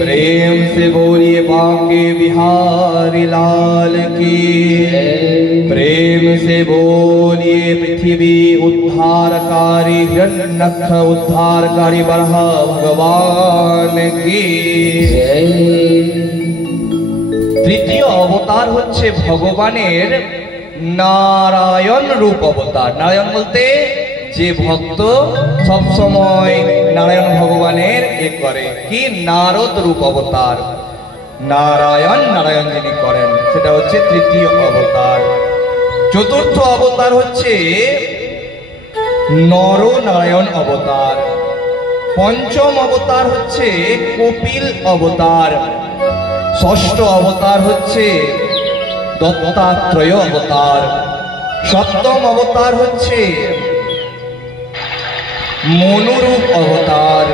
प्रेम से बोलिए बांके बिहारी लाल की, प्रेम से बोलिए पृथ्वी उद्धारकारी हिरण्यक्ष उद्धारकारी बराह भगवान की। তৃতীয় অবতার হচ্ছে ভগবানের নারায়ণ রূপ অবতার। নারায়ণ বলতে যে ভক্ত সব সময় নারায়ণ ভগবানের এ করে। কি? নারদ রূপ অবতার। নারায়ণ নারায়ণ যিনি করেন, সেটা হচ্ছে তৃতীয় অবতার। চতুর্থ অবতার হচ্ছে নর নারায়ণ অবতার। পঞ্চম অবতার হচ্ছে কপিল অবতার। ষষ্ঠ অবতার হচ্ছে দত্তাত্রেয় অবতার। সপ্তম অবতার হচ্ছে মনুরূপ অবতার।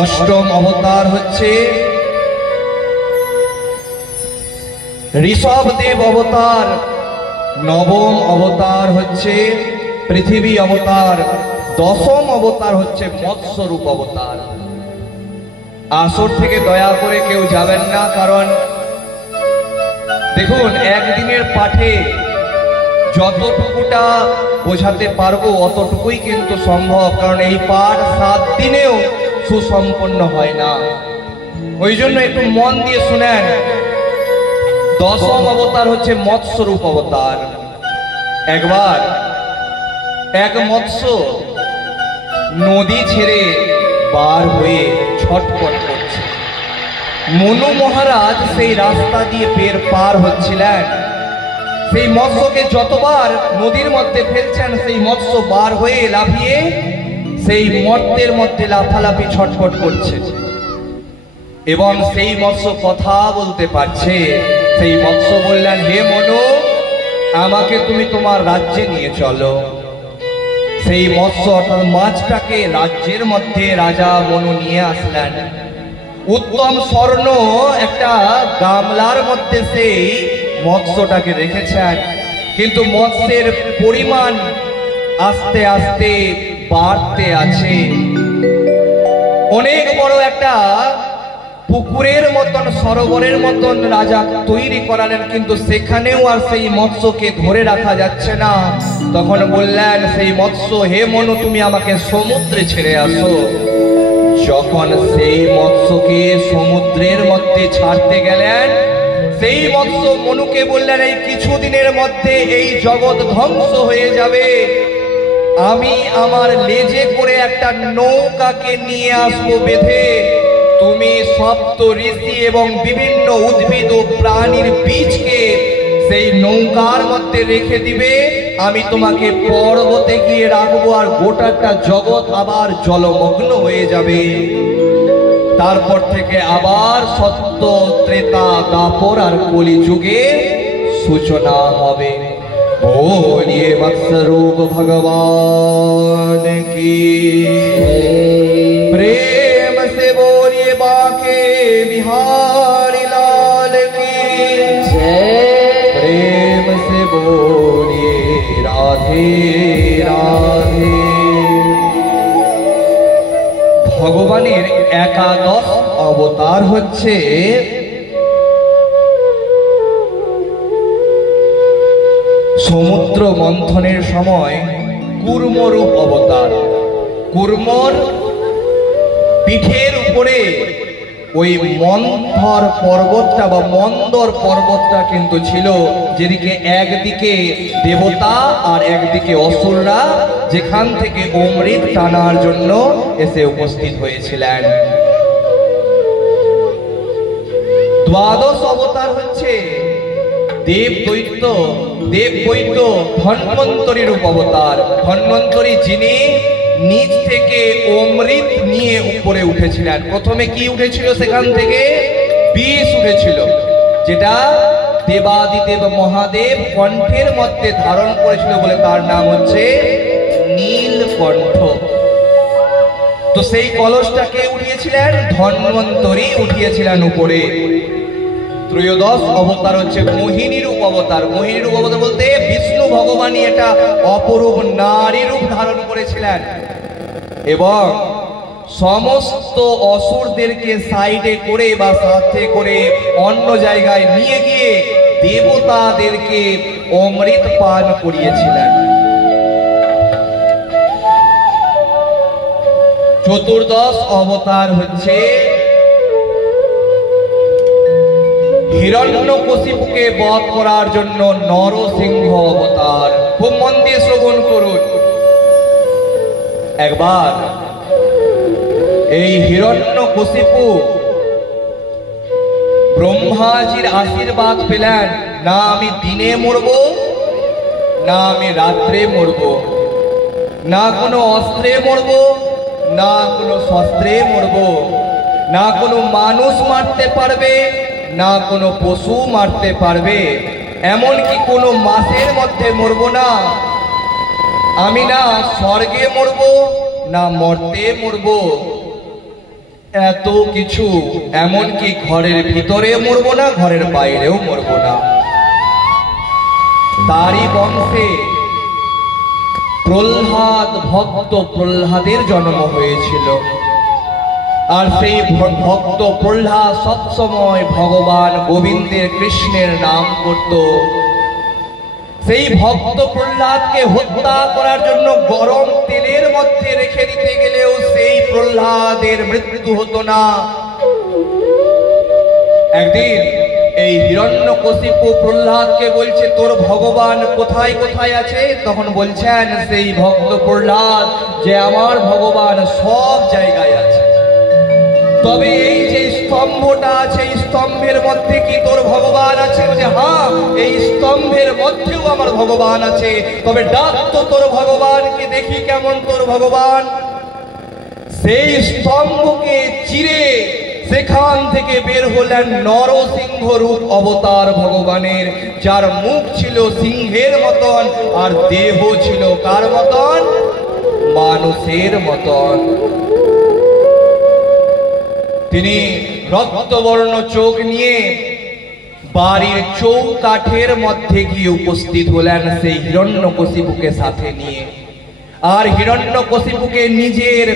অষ্টম অবতার হচ্ছে ঋষভদেব অবতার। নবম অবতার হচ্ছে পৃথিবী অবতার। দশম অবতার হচ্ছে মৎস্যরূপ অবতার। আসর থেকে দয়া করে কেউ যাবেন না, কারণ দেখুন একদিনের পাঠে যতটুকুটা বোঝাতে পারবো অতটুকুই কিন্তু সম্ভব, কারণ এই পাঠ 7 দিনেও সুসম্পন্ন হয় না। ওই জন্য একটু মন দিয়ে শুনেন। দশম অবতার হচ্ছে মৎস্যরূপ অবতার। একবার এক মৎস্য নদী ছেড়ে বার হয়ে ছটফট করছে। মনু মহারাজ সেই রাস্তা দিয়ে পার হচ্ছিলেন। সেই মৎস্যকে যতবার নদীর মধ্যে ফেলছেন, সেই মৎস্য বার হয়ে লাফিয়ে সেই মর্তের মধ্যে লাফালাফি ছটফট করছে এবং সেই মৎস্য কথা বলতে পারছে। সেই মৎস্য বললেন, হে মনু, আমাকে তুমি তোমার রাজ্যে নিয়ে চলো। সেই মৎস্য অর্থাৎ মাছটাকে রাজ্যের মধ্যে রাজা মনু নিয়ে আসলেন। উত্তম স্বর্ণ একটা গামলার মধ্যে সেই মৎস্যটাকে রেখেছেন, কিন্তু মৎস্যের পরিমাণ আস্তে আস্তে বাড়তে আছে। অনেক বড় একটা পুকুরের মতন, সরোবরের মতন রাজা তৈরি করালেন, কিন্তু সেখানেও আর সেই মৎস্যকে ধরে রাখা যাচ্ছে না। তখন বললেন সেই মৎস্য, হে মনু, তুমি আমাকে সমুদ্রে ছেড়ে আসো। যখন সেই মৎস্যকে সমুদ্রের মধ্যে ছাড়তে গেলেন, সেই মৎস্য মনুকে বললেন, এই কিছুদিনের মধ্যে এই জগৎ ধ্বংস হয়ে যাবে, আমি আমার লেজে করে একটা নৌকাকে নিয়ে আসবো বেঁধে, তুমি সপ্ত ঋষি এবং বিভিন্ন উদ্ভিদ ও প্রাণীর বীজকে সেই নৌকার মধ্যে রেখে দিবে, আমি তোমাকে পর্বতে গিয়ে রাখবো, আর গোটাটা জগৎ আবার জলমগ্ন হয়ে যাবে। তারপর থেকে আবার সত্য, ত্রেতা, দাপর আর কলিযুগে সূচনা হবে। बोलिए वत्सरूप भगवान की, प्रेम से बोलिए बाके बिहारी लाल की, प्रेम से बोलिए राधे राधे। ভগবানের একাদশ অবতার হচ্ছে সমুদ্র মন্থনের সময় কূর্মরূপ অবতার। কূর্মর পিঠের উপরে ওই মন্থর পর্বতটা বা মন্দর পর্বতটা কিন্তু ছিল, যেদিকে একদিকে দেবতা আর একদিকে অসুররা, যেখান থেকে অমৃত টানার জন্য এসে উপস্থিত হয়েছিলেন। দ্বাদশ অবতার হচ্ছে দেবদৈত্য, দেববৈত্য ধন্বন্তরী রূপ অবতার। ধন্বন্তরী যিনি নিচ থেকে অমৃত নিয়ে উপরে উঠেছিলেন। প্রথমে কি উঠেছিল? সেখান থেকে বিষ উঠেছিল, যেটা দেবাদিদেব মহাদেব কণ্ঠের মধ্যে ধারণ করেছিল বলে তার নাম হচ্ছে নীলকণ্ঠ। তো সেই কলসটাকে উঠিয়েছিলেন ধন্বন্তরী, উঠিয়েছিলেন উপরে। ত্রয়োদশ অবতার হচ্ছে মোহিনী রূপ অবতার। মোহিনী রূপ অবতার বলতে বিষ্ণু ভগবানই এটা অপরূপ নারী রূপ ধারণ করেছিলেন এবং সমস্ত অসুরদেরকে সাইডে করে বা সাথে করে অন্য জায়গায় নিয়ে গিয়ে দেবতাদেরকে অমৃত পান করিয়েছিলেন। চতুর্দশ অবতার হচ্ছে হিরণ্যকশিপুকে বধ করার জন্য নরসিংহ অবতার। খুব মন দিয়ে শ্রবণ করুন। একবার এই হিরণ্যকশিপু ব্রহ্মাজির আশীর্বাদ পেলেন, না আমি দিনে মরব, না আমি রাত্রে মরব, না কোনো অস্ত্রে মরব, না কোনো শস্ত্রে মরব, না কোনো মানুষ মারতে পারবে, না কোনো পশু মারতে পারবে, এমনকি কোনো মাসের মধ্যে মরব না। আমি না স্বর্গে মরব, না মর্তে মরব, এত কিছু, এমনকি ঘরের ভিতরে মরব না, ঘরের বাইরেও মরব না। তারই বংশে প্রহ্লাদ, ভক্ত প্রহ্লাদের জন্ম হয়েছিল। আর সেই ভক্ত প্রহ্লাদ সবসময় ভগবান গোবিন্দের, কৃষ্ণের নাম করত। সেই ভক্ত প্রহ্লাদকে হত্যা করার জন্য গরম তেলের মধ্যে রেখে দিতে গেলেও সেই প্রহ্লাদের মৃত্যু হতো না। একদিন এই হিরণ্যকশিপু প্রহ্লাদকে বলছে, তোর ভগবান কোথায় কোথায় আছে? তখন বলছেন সেই ভক্ত প্রহ্লাদ যে আমার ভগবান সব জায়গায় আছে, তবে এই যে স্তম্ভটা আছে, এই স্তম্ভের মধ্যে কি তোর ভগবান আছে? যে হ্যাঁ, এই স্তম্ভের মধ্যেও আমার ভগবান আছে, তবে ডাক তো তোর ভগবানকে, দেখি কেমন তোর ভগবান। সেই স্তম্ভকে চিরে সেখান থেকে বের হলেন নরসিংহ রূপ অবতার ভগবানের, যার মুখ ছিল সিংহের মতন আর দেহ ছিল কার মতন? মানুষের মতন। তিনি রক্তবর্ণ চোখ নিয়ে বাড়ির চৌকাঠের মধ্যে গিয়ে উপস্থিত হলেন সেই হিরণ্যকশিপুকে সাথে নিয়ে। আর হিরণ্যকশিপুকে নিজের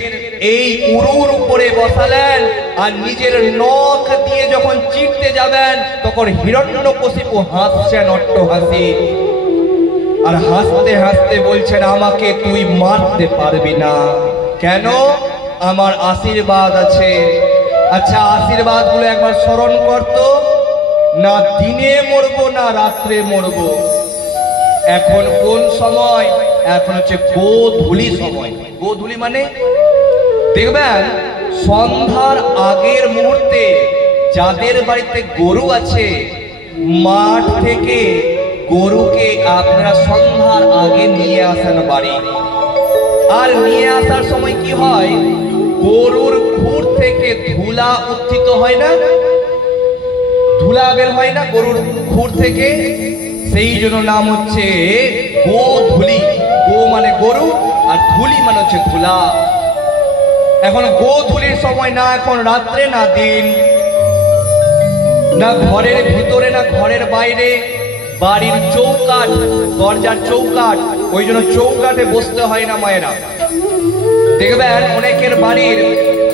এই উরুর উপরে বসালেন, আর নিজের নখ দিয়ে যখন চিরতে যাবেন তখন হিরণ্যকশিপু হাসছেন অট্টহাসি, আর হাসতে হাসতে বলছেন, আমাকে তুই মারতে পারবি না। কেন? আমার আশীর্বাদ আছে। আচ্ছা, আশীর্বাদ গুলো একবার স্মরণ করতো। না দিনে মরবো না রাত্রে মরবো। এখন কোন সময়? এখন হচ্ছে গোধূলি সময়। গোধূলি মানে দেখবেন সন্ধ্যার আগের মুহূর্তে যাদের বাড়িতে গরু আছে, মাঠ থেকে গরুকে আপনারা সন্ধ্যার আগে নিয়ে আসেন বাড়ি। আর নিয়ে আসার সময় কি হয়, গরুর খুর থেকে ধুলা উত্থিত হয় না, ধুলা বের হয় না গরুর খুর থেকে, সেই জন্য নাম হচ্ছে গোধূলি। গো মানে গরু, আর ধুলি মানে হচ্ছে ধুলা। এখন গোধূলির সময় না এখন রাত্রে না দিন, না ঘরের ভিতরে না ঘরের বাইরে, বাড়ির চৌকাঠ, দরজার চৌকাঠ, ওই জন্য চৌকাঠে বসতে হয় না মায়েরা। দেখবেন অনেকের বাড়ির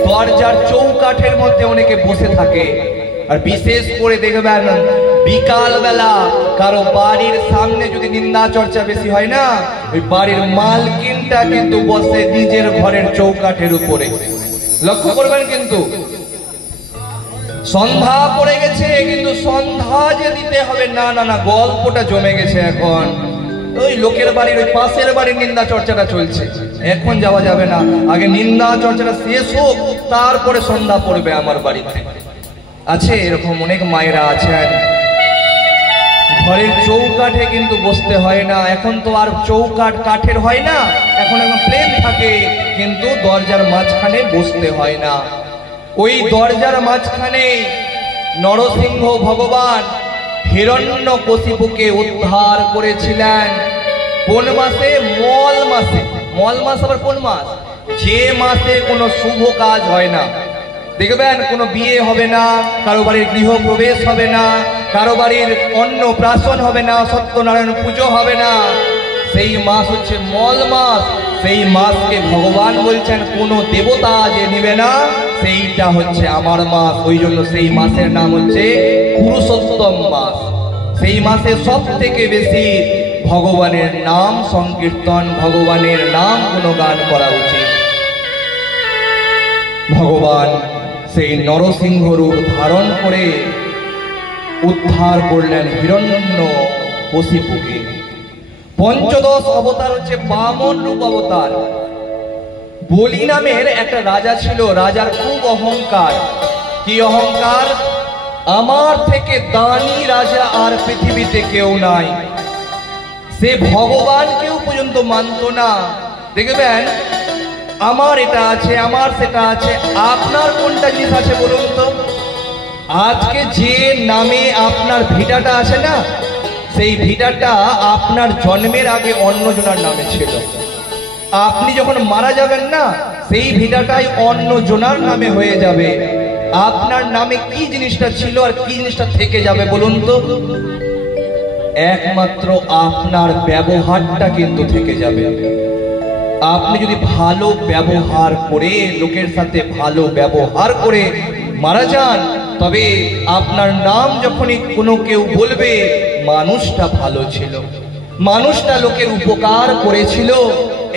দরজার চৌকাঠের মধ্যে অনেকে বসে থাকে। আর বিশেষ করে দেখবেন বিকাল বেলা কারো বাড়ির সামনে যদি নিন্দা চর্চা বেশি হয় না, ওই বাড়ির মালকিনটা কিন্তু বসে নিজের ঘরের চৌকাঠের উপরে। লক্ষ্য করবেন, কিন্তু সন্ধ্যা পড়ে গেছে, কিন্তু সন্ধ্যা যে দিতে হবে না, না না, গল্পটা জমে গেছে। এখন ওই লোকের বাড়ির ওই পাশের বাড়ির নিন্দা চর্চাটা চলছে, এখন যাওয়া যাবে না, আগে নিন্দা চর্চাটা শেষ হোক, তারপরে সন্ধ্যা পড়বে আমার বাড়িতে। আছে এরকম অনেক মায়েরা আছেন, ঘরের চৌকাঠে কিন্তু বসতে হয় না। এখন তো আর চৌকাঠ কাঠের হয় না, এখন একদম প্লেন থাকে, কিন্তু দরজার মাঝখানে বসতে হয় না। ওই দরজার মাঝখানে নরসিংহ ভগবান হিরণ্যকশিপুকে উদ্ধার করেছিলেন। কোন মাসে? মল মাসে। মল মাস আবার কোন মাস? যে মাসে কোনো শুভ কাজ হয় না। দেখবেন কোনো বিয়ে হবে না, কারো বাড়ির গৃহপ্রবেশ হবে না, কারো বাড়ির অন্নপ্রাশন হবে না, সত্যনারায়ণ পুজো হবে না, সেই মাস হচ্ছে মল মাস। সেই মাসকে ভগবান বলছেন কোনো দেবতা যে নিবে না, সেইটা হচ্ছে আমার মাস। ওই জন্য সেই মাসের নাম হচ্ছে পুরুষোত্তম মাস। সেই মাসে সব থেকে বেশি ভগবানের নাম সংকীর্তন, ভগবানের নাম গুণগান করা উচিত। ভগবান সেই নরসিংহ রূপ ধারণ করে উদ্ধার করলেন হিরণ্যকশিপুকে। পঞ্চদশ অবতার হচ্ছে বামন রূপ অবতার। বলি নামের একটা রাজা ছিল, রাজার খুব অহংকার। কি অহংকার? আমার থেকে দানি রাজা আর পৃথিবীতে কেউ নাই। সে ভগবানকেও পর্যন্ত মানত না। দেখবেন আমার এটা আছে, আমার সেটা আছে, আপনার কোনটা জিনিস আছে বলুন তো? আজকে যে নামে আপনার ভিটাটা আছে না, সেই ভিটাটা আপনার জন্মের আগে অন্যজনের নামে ছিল। আপনি যখন মারা যাবেন না, সেই ভিটাটাই অন্যজনের নামে হয়ে যাবে। আপনার নামে কি জিনিসটা ছিল আর কি জিনিসটা থেকে যাবে বলুন তো? একমাত্র আপনার ব্যবহারটা কিন্তু থেকে যাবে। আপনি যদি ভালো ব্যবহার করে, লোকের সাথে ভালো ব্যবহার করে মারা যান, তবে আপনার নাম যখনই কোনো কেউ বলবে, মানুষটা ভালো ছিল, মানুষটা লোকের উপকার করেছিল,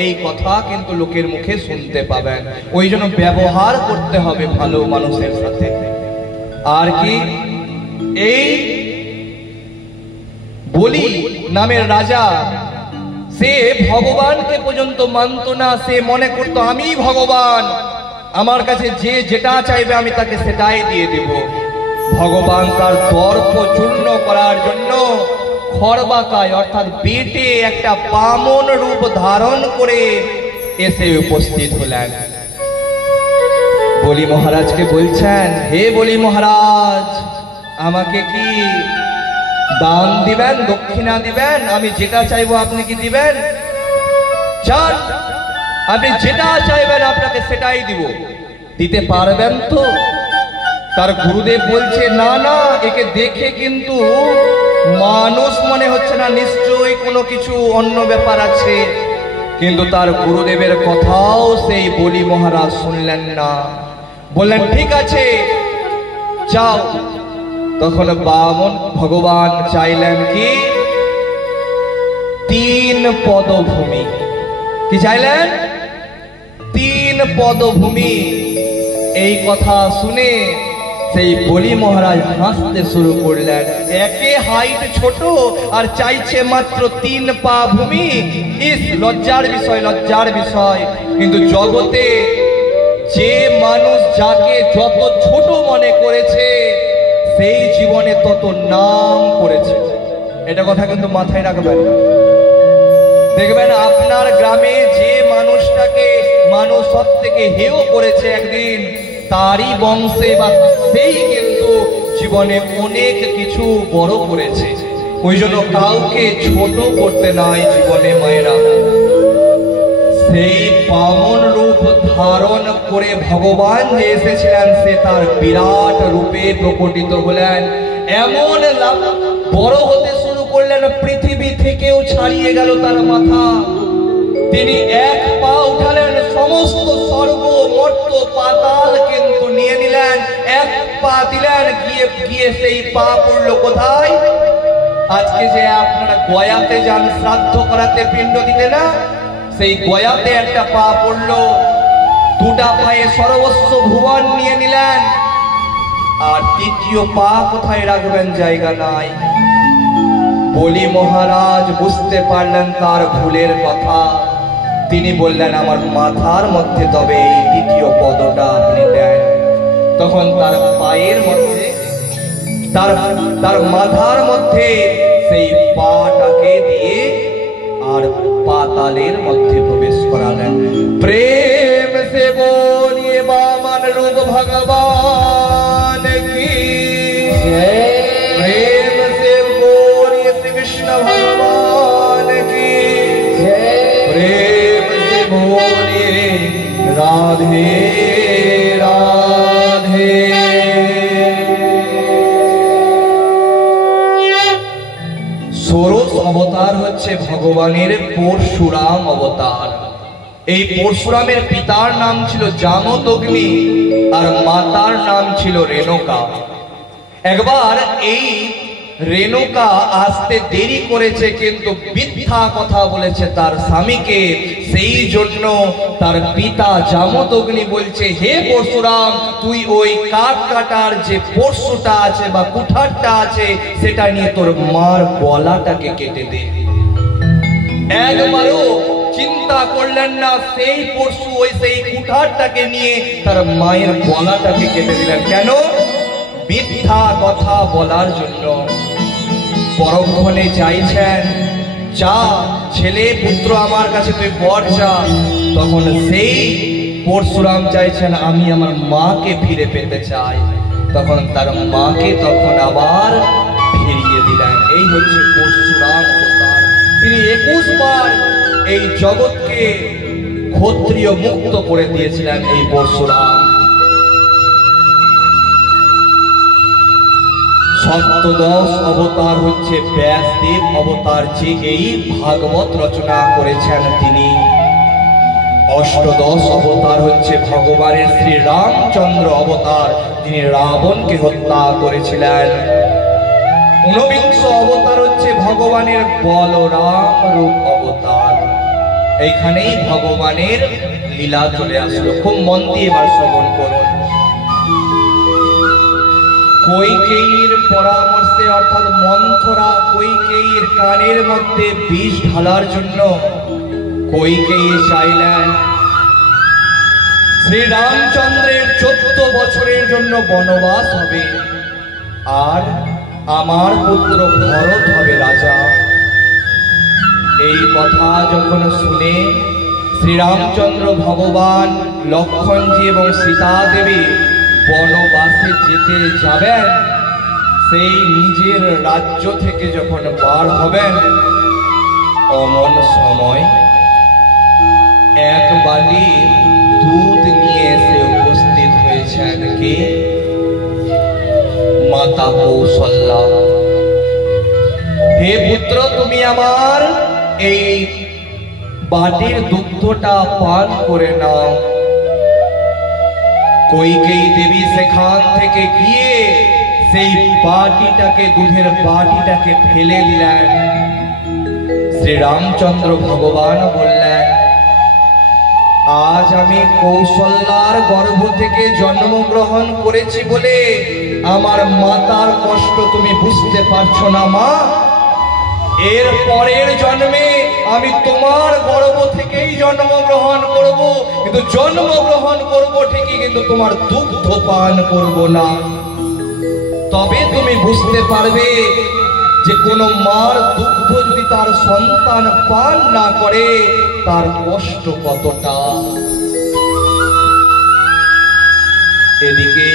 এই কথা কিন্তু লোকের মুখে শুনতে পাবেন। ওই জন্য ব্যবহার করতে হবে ভালো মানুষের সাথে। আর কি, এই বলি নামের রাজা, সে ভগবানকে পর্যন্ত মানত না। সে মনে করত আমি ভগবান, আমার কাছে যে যেটা চাইবে আমি তাকে সেটাই দিয়ে দেব। ভগবান তার দর্প চূর্ণ করার জন্য খড়বাকায় অর্থাৎ বেটে একটা বামন রূপ ধারণ করে এসে উপস্থিত হলেন। বলি মহারাজকে বলছেন, হে বলি মহারাজ, আমাকে কি দান দিবেন, দক্ষিণা দিবেন? আমি যেটা চাইবো আপনি কি দিবেন? চান, আপনি যেটা চাইবেন আপনাকে সেটাই দিব। দিতে পারবেন তো? তার গুরুদেব বলছে, না না, একে দেখে কিন্তু মানুষ মনে হচ্ছে না, নিশ্চয়ই কোনো কিছু অন্য ব্যাপার আছে। কিন্তু তার গুরুদেবের কথাও সেই বলি মহারাজ শুনলেন না, বললেন ঠিক আছে যাও। তখন বামন ভগবান চাইলেন কি 3 পদভূমি। কি চাইলেন? 3 পদভূমি। এই কথা শুনে সেই বলি মহারাজ হাসতে শুরু করলেন। একে হাইট ছোট আর চাইছে মাত্র 3 পা ভূমি। ইস, লজ্জার বিষয়, লজ্জার বিষয়। কিন্তু জগতে যে মানুষ যাকে যত ছোট মনে করেছে সেই জীবনে তত নাম করেছে। এটা কথা কিন্তু মাথায় রাখবেন। দেখবেন আপনার গ্রামে যে মানুষটাকে মানুষ সব থেকে হেয় করেছে একদিন, তারই বংশে বা সেই কিন্তু জীবনে অনেক কিছু বড় করেছে। ওই জন্য কাউকে ছোট করতে নাই জীবনে মায়েরা। সেই পাবন রূপ ধারণ করে ভগবান যে এসেছিলেন সে তার বিরাট রূপে প্রকটিত হলেন। এমন বড় হতে শুরু করলেন, পৃথিবী থেকেও ছাড়িয়ে গেল তার মাথা। তিনি 1 পা উঠালেন, সমস্ত স্বর্গ মর্ত পাতাল কিন্তু নিয়ে নিলেন। 1 পা দিলেন, গিয়ে সেই পা পড়লো কোথায়? আজকে যে আপনারা গয়াতে যান শ্রাদ্ধ করাতে, পিণ্ড দিতে না, সেই গয়াতে একটা পা পড়লো। 2টা পায়ে সর্বস্ব ভুবন নিয়ে নিলেন। আর 3য় পা কোথায় রাখবেন? জায়গা নাই। বলি মহারাজ বুঝতে পারলেন তার ভুলের কথা। তিনি বললেন আমার মাথার মধ্যে তবে এই 3য় পদটা আপনি দেন। তখন তার পায়ের মধ্যে তার মাথার মধ্যে সেই পাটাকে দিয়ে আর পাতালের মধ্যে প্রবেশ করালেন। প্রেম সে বলিয়ে বামন রূপ ভগবান কি, প্রেম সে বলিয়ে শ্রী কৃষ্ণ ভগবান কি, প্রেম সে বলিয়ে রাধে রাধে। ষোড়শ অবতার হচ্ছে ভগবানের পরশুরাম অবতার। এই পরশুরামের পিতার নাম ছিল জামদগ্নি আর মাতার নাম ছিল রেণুকা। একবার এই রেণুকা আসতে দেরি করেছে, কিন্তু মিথ্যা কথা বলেছে তার স্বামীকে। সেই জন্য তার পিতা জামদগ্নি বলছে, হে পরশুরাম, তুই ওই কাঠ কাটার যে পরশুটা আছে বা কুঠারটা আছে সেটা নিয়ে তোর মার গলাটাকে কেটে দে। একবারও চিন্তা করলেন না, সেই পরশু ওই সেই কুঠারটাকে নিয়ে তার মায়ের গলাটাকে কেটে দিলেন। কেন? মিথ্যা কথা বলার জন্য। পরক্ষণে চাইছেন যা ছেলে পুত্র আমার কাছে তুই বর যা। তখন সেই পরশুরাম চাইছেন আমি আমার মাকে ফিরে পেতে চাই। তখন তার মাকে তখন আবার ফিরিয়ে দিলেন। এই হচ্ছে পরশুরাম অবতার। তিনি 21 বার এই জগৎকে ক্ষত্রিয় মুক্ত করে দিয়েছিলেন এই পরশুরাম। সপ্তদশ অবতার হচ্ছে ব্যাসদেব অবতার, যে এই ভাগবত রচনা করেছেন তিনি। অষ্টদশ অবতার হচ্ছে ভগবানের শ্রী রামচন্দ্র অবতার, যিনি রাবণকে হত্যা করেছিলেন। ঊনবিংশ অবতার হচ্ছে ভগবানের বলরাম রূপ অবতার। এইখানেই ভগবানের লীলা চলে আসলো। খুব মন দিয়ে এবার শ্রবণ করুন। কৈকেয়ীর পরামর্শে অর্থাৎ মন্থরা কৈকেয়ীর কানের মধ্যে বিষ ঢালার জন্য কৈকেয়ী চাইলেন শ্রী রামচন্দ্রের 14 বছরের জন্য বনবাস হবে আর আমার পুত্র ভরত হবে রাজা। এই কথা যখন শুনে শ্রীরামচন্দ্র ভগবান লক্ষ্মণজি এবং সীতা দেবী বনবাসে যেতে যাবেন, সেই নিজের রাজ্য থেকে যখন বার হবেন, অমন সময় এক বাটি দুধ নিয়ে এসে উপস্থিত হয়েছেন কে? মাতা কৌশল্যা। হে পুত্র, তুমি আমার এই বাটির দুগ্ধটা পান করে নাও। কইকেয়ী দেবী সেখান থেকে গিয়ে সেই বাটিটাকে, দুধের বাটিটাকে ফেলে দিলেন। শ্রীরামচন্দ্র ভগবান বললেন, আজ আমি কৌশল্যার গর্ভ থেকে জন্মগ্রহণ করেছি বলে আমার মাতার কষ্ট তুমি বুঝতে পারছো না মা। এর পরের জন্মে আমি তোমার গর্ভ থেকেই জন্মগ্রহণ করব, কিন্তু জন্মগ্রহণ করব ঠিকই, কিন্তু তোমার দুগ্ধ পান করব না। তবে তুমি বুঝতে পারবে যে কোন মার দুগ্ধ যদি তার সন্তান পান না করে তার কষ্ট কতটা। এদিকে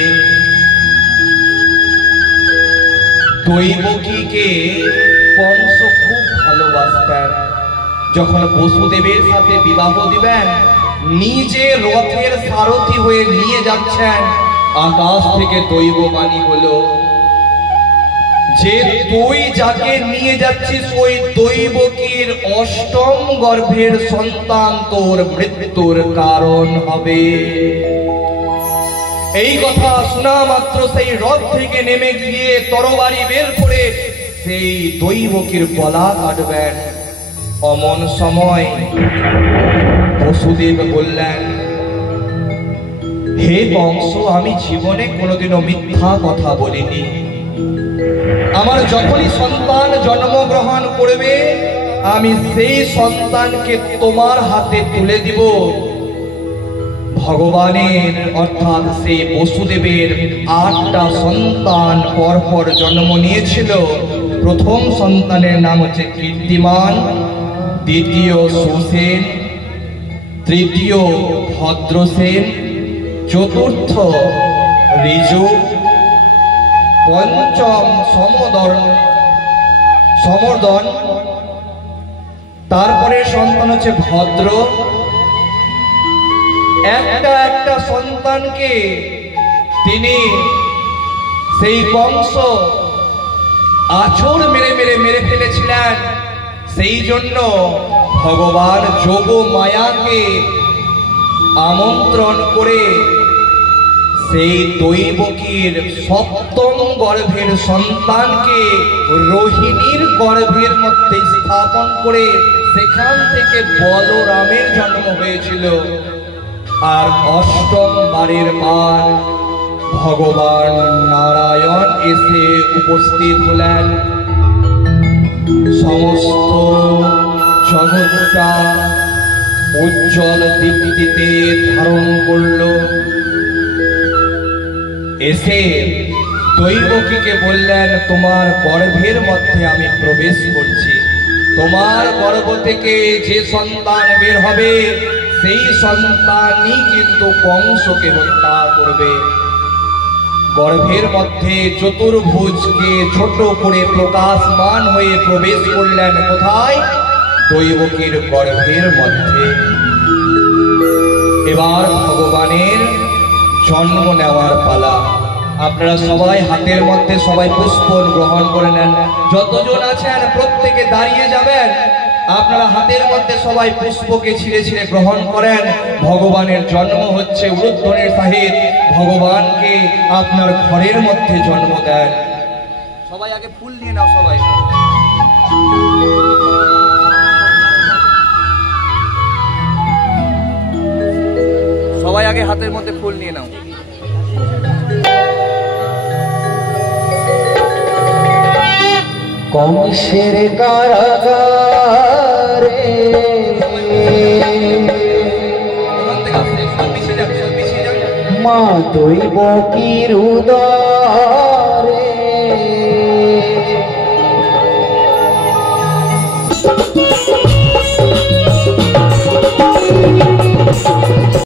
দৈবকীকে কংস খুব ভালোবাসতেন। যখন বসুদেবের সাথে বিবাহ দিবেন, নিজে রথের সারথি হয়ে নিয়ে যাচ্ছেন, আকাশ থেকে দৈববাণী হলো যে তুই যাকে নিয়ে যাচ্ছিস ওই দৈবকীর অষ্টম গর্ভের সন্তান তোর মৃত্যুর কারণ হবে। এই কথা শোনা মাত্র সেই রথ থেকে নেমে গিয়ে তরবারি বের করে সেই দৈবকীর গলা কাটবেন। অমন সময় বসুদেব বললেন, হে কংস, আমি জীবনে কোনোদিনও মিথ্যা কথা বলিনি। আমার যখনই সন্তান জন্মগ্রহণ করবে আমি সেই সন্তানকে তোমার হাতে তুলে দিব। ভগবানের অর্থাৎ সেই বসুদেবের 8টা সন্তান পরপর জন্ম নিয়েছিল। প্রথম সন্তানের নাম হচ্ছে কীর্তিমান, দ্বিতীয় সুসেন, তৃতীয় ভদ্রসেন, চতুর্থ ঋজু, পঞ্চম সমর্দন, তারপরে সন্তান হচ্ছে ভদ্র। একটা সন্তানকে তিনি সেই কংস আছড় মেরে ফেলেছিলেন। সেই জন্য ভগবান যোগ মায়াকে আমন্ত্রণ করে সেই দৈবকীর 7ম গর্ভের সন্তানকে রোহিণীর গর্ভের মধ্যে স্থাপন করে সেখান থেকে বলরামের জন্ম হয়েছিল। আর 8ম বারের বার ভগবান নারায়ণ এসে উপস্থিত হলেন। সমস্ত জগৎটা উজ্জ্বল দীপ্তিতে ধারণ করল। এসে দৈবকীকে বললেন, তোমার গর্ভের মধ্যে আমি প্রবেশ করছি। তোমার গর্ভ থেকে যে সন্তান বের হবে সেই সন্তানই কিন্তু কংসকে হত্যা করবে। গর্ভের মধ্যে চতুর্ভুজকে ছোট করে প্রকাশমান হয়ে প্রবেশ করলেন। কোথায়? দৈবকীর গর্ভের মধ্যে। এবার ভগবানের জন্ম নেওয়ার পালা। আপনারা সবাই হাতের মধ্যে সবাই পুষ্প গ্রহণ করে নেন। যতজন আছেন প্রত্যেকে দাঁড়িয়ে যাবেন। আপনারা হাতের মধ্যে সবাই পুষ্পকে ছিঁড়ে ছিঁড়ে গ্রহণ করেন। ভগবানের জন্ম হচ্ছে উলুধ্বনির সহিত। ভগবানকে আপনার ঘরের মধ্যে জন্ম দেন। সবাই আগে ফুল নিয়ে নাও। সবাই আগে হাতের মধ্যে ফুল নিয়ে নাও। কংসের কারাগারে মা দৈবকীর উদরে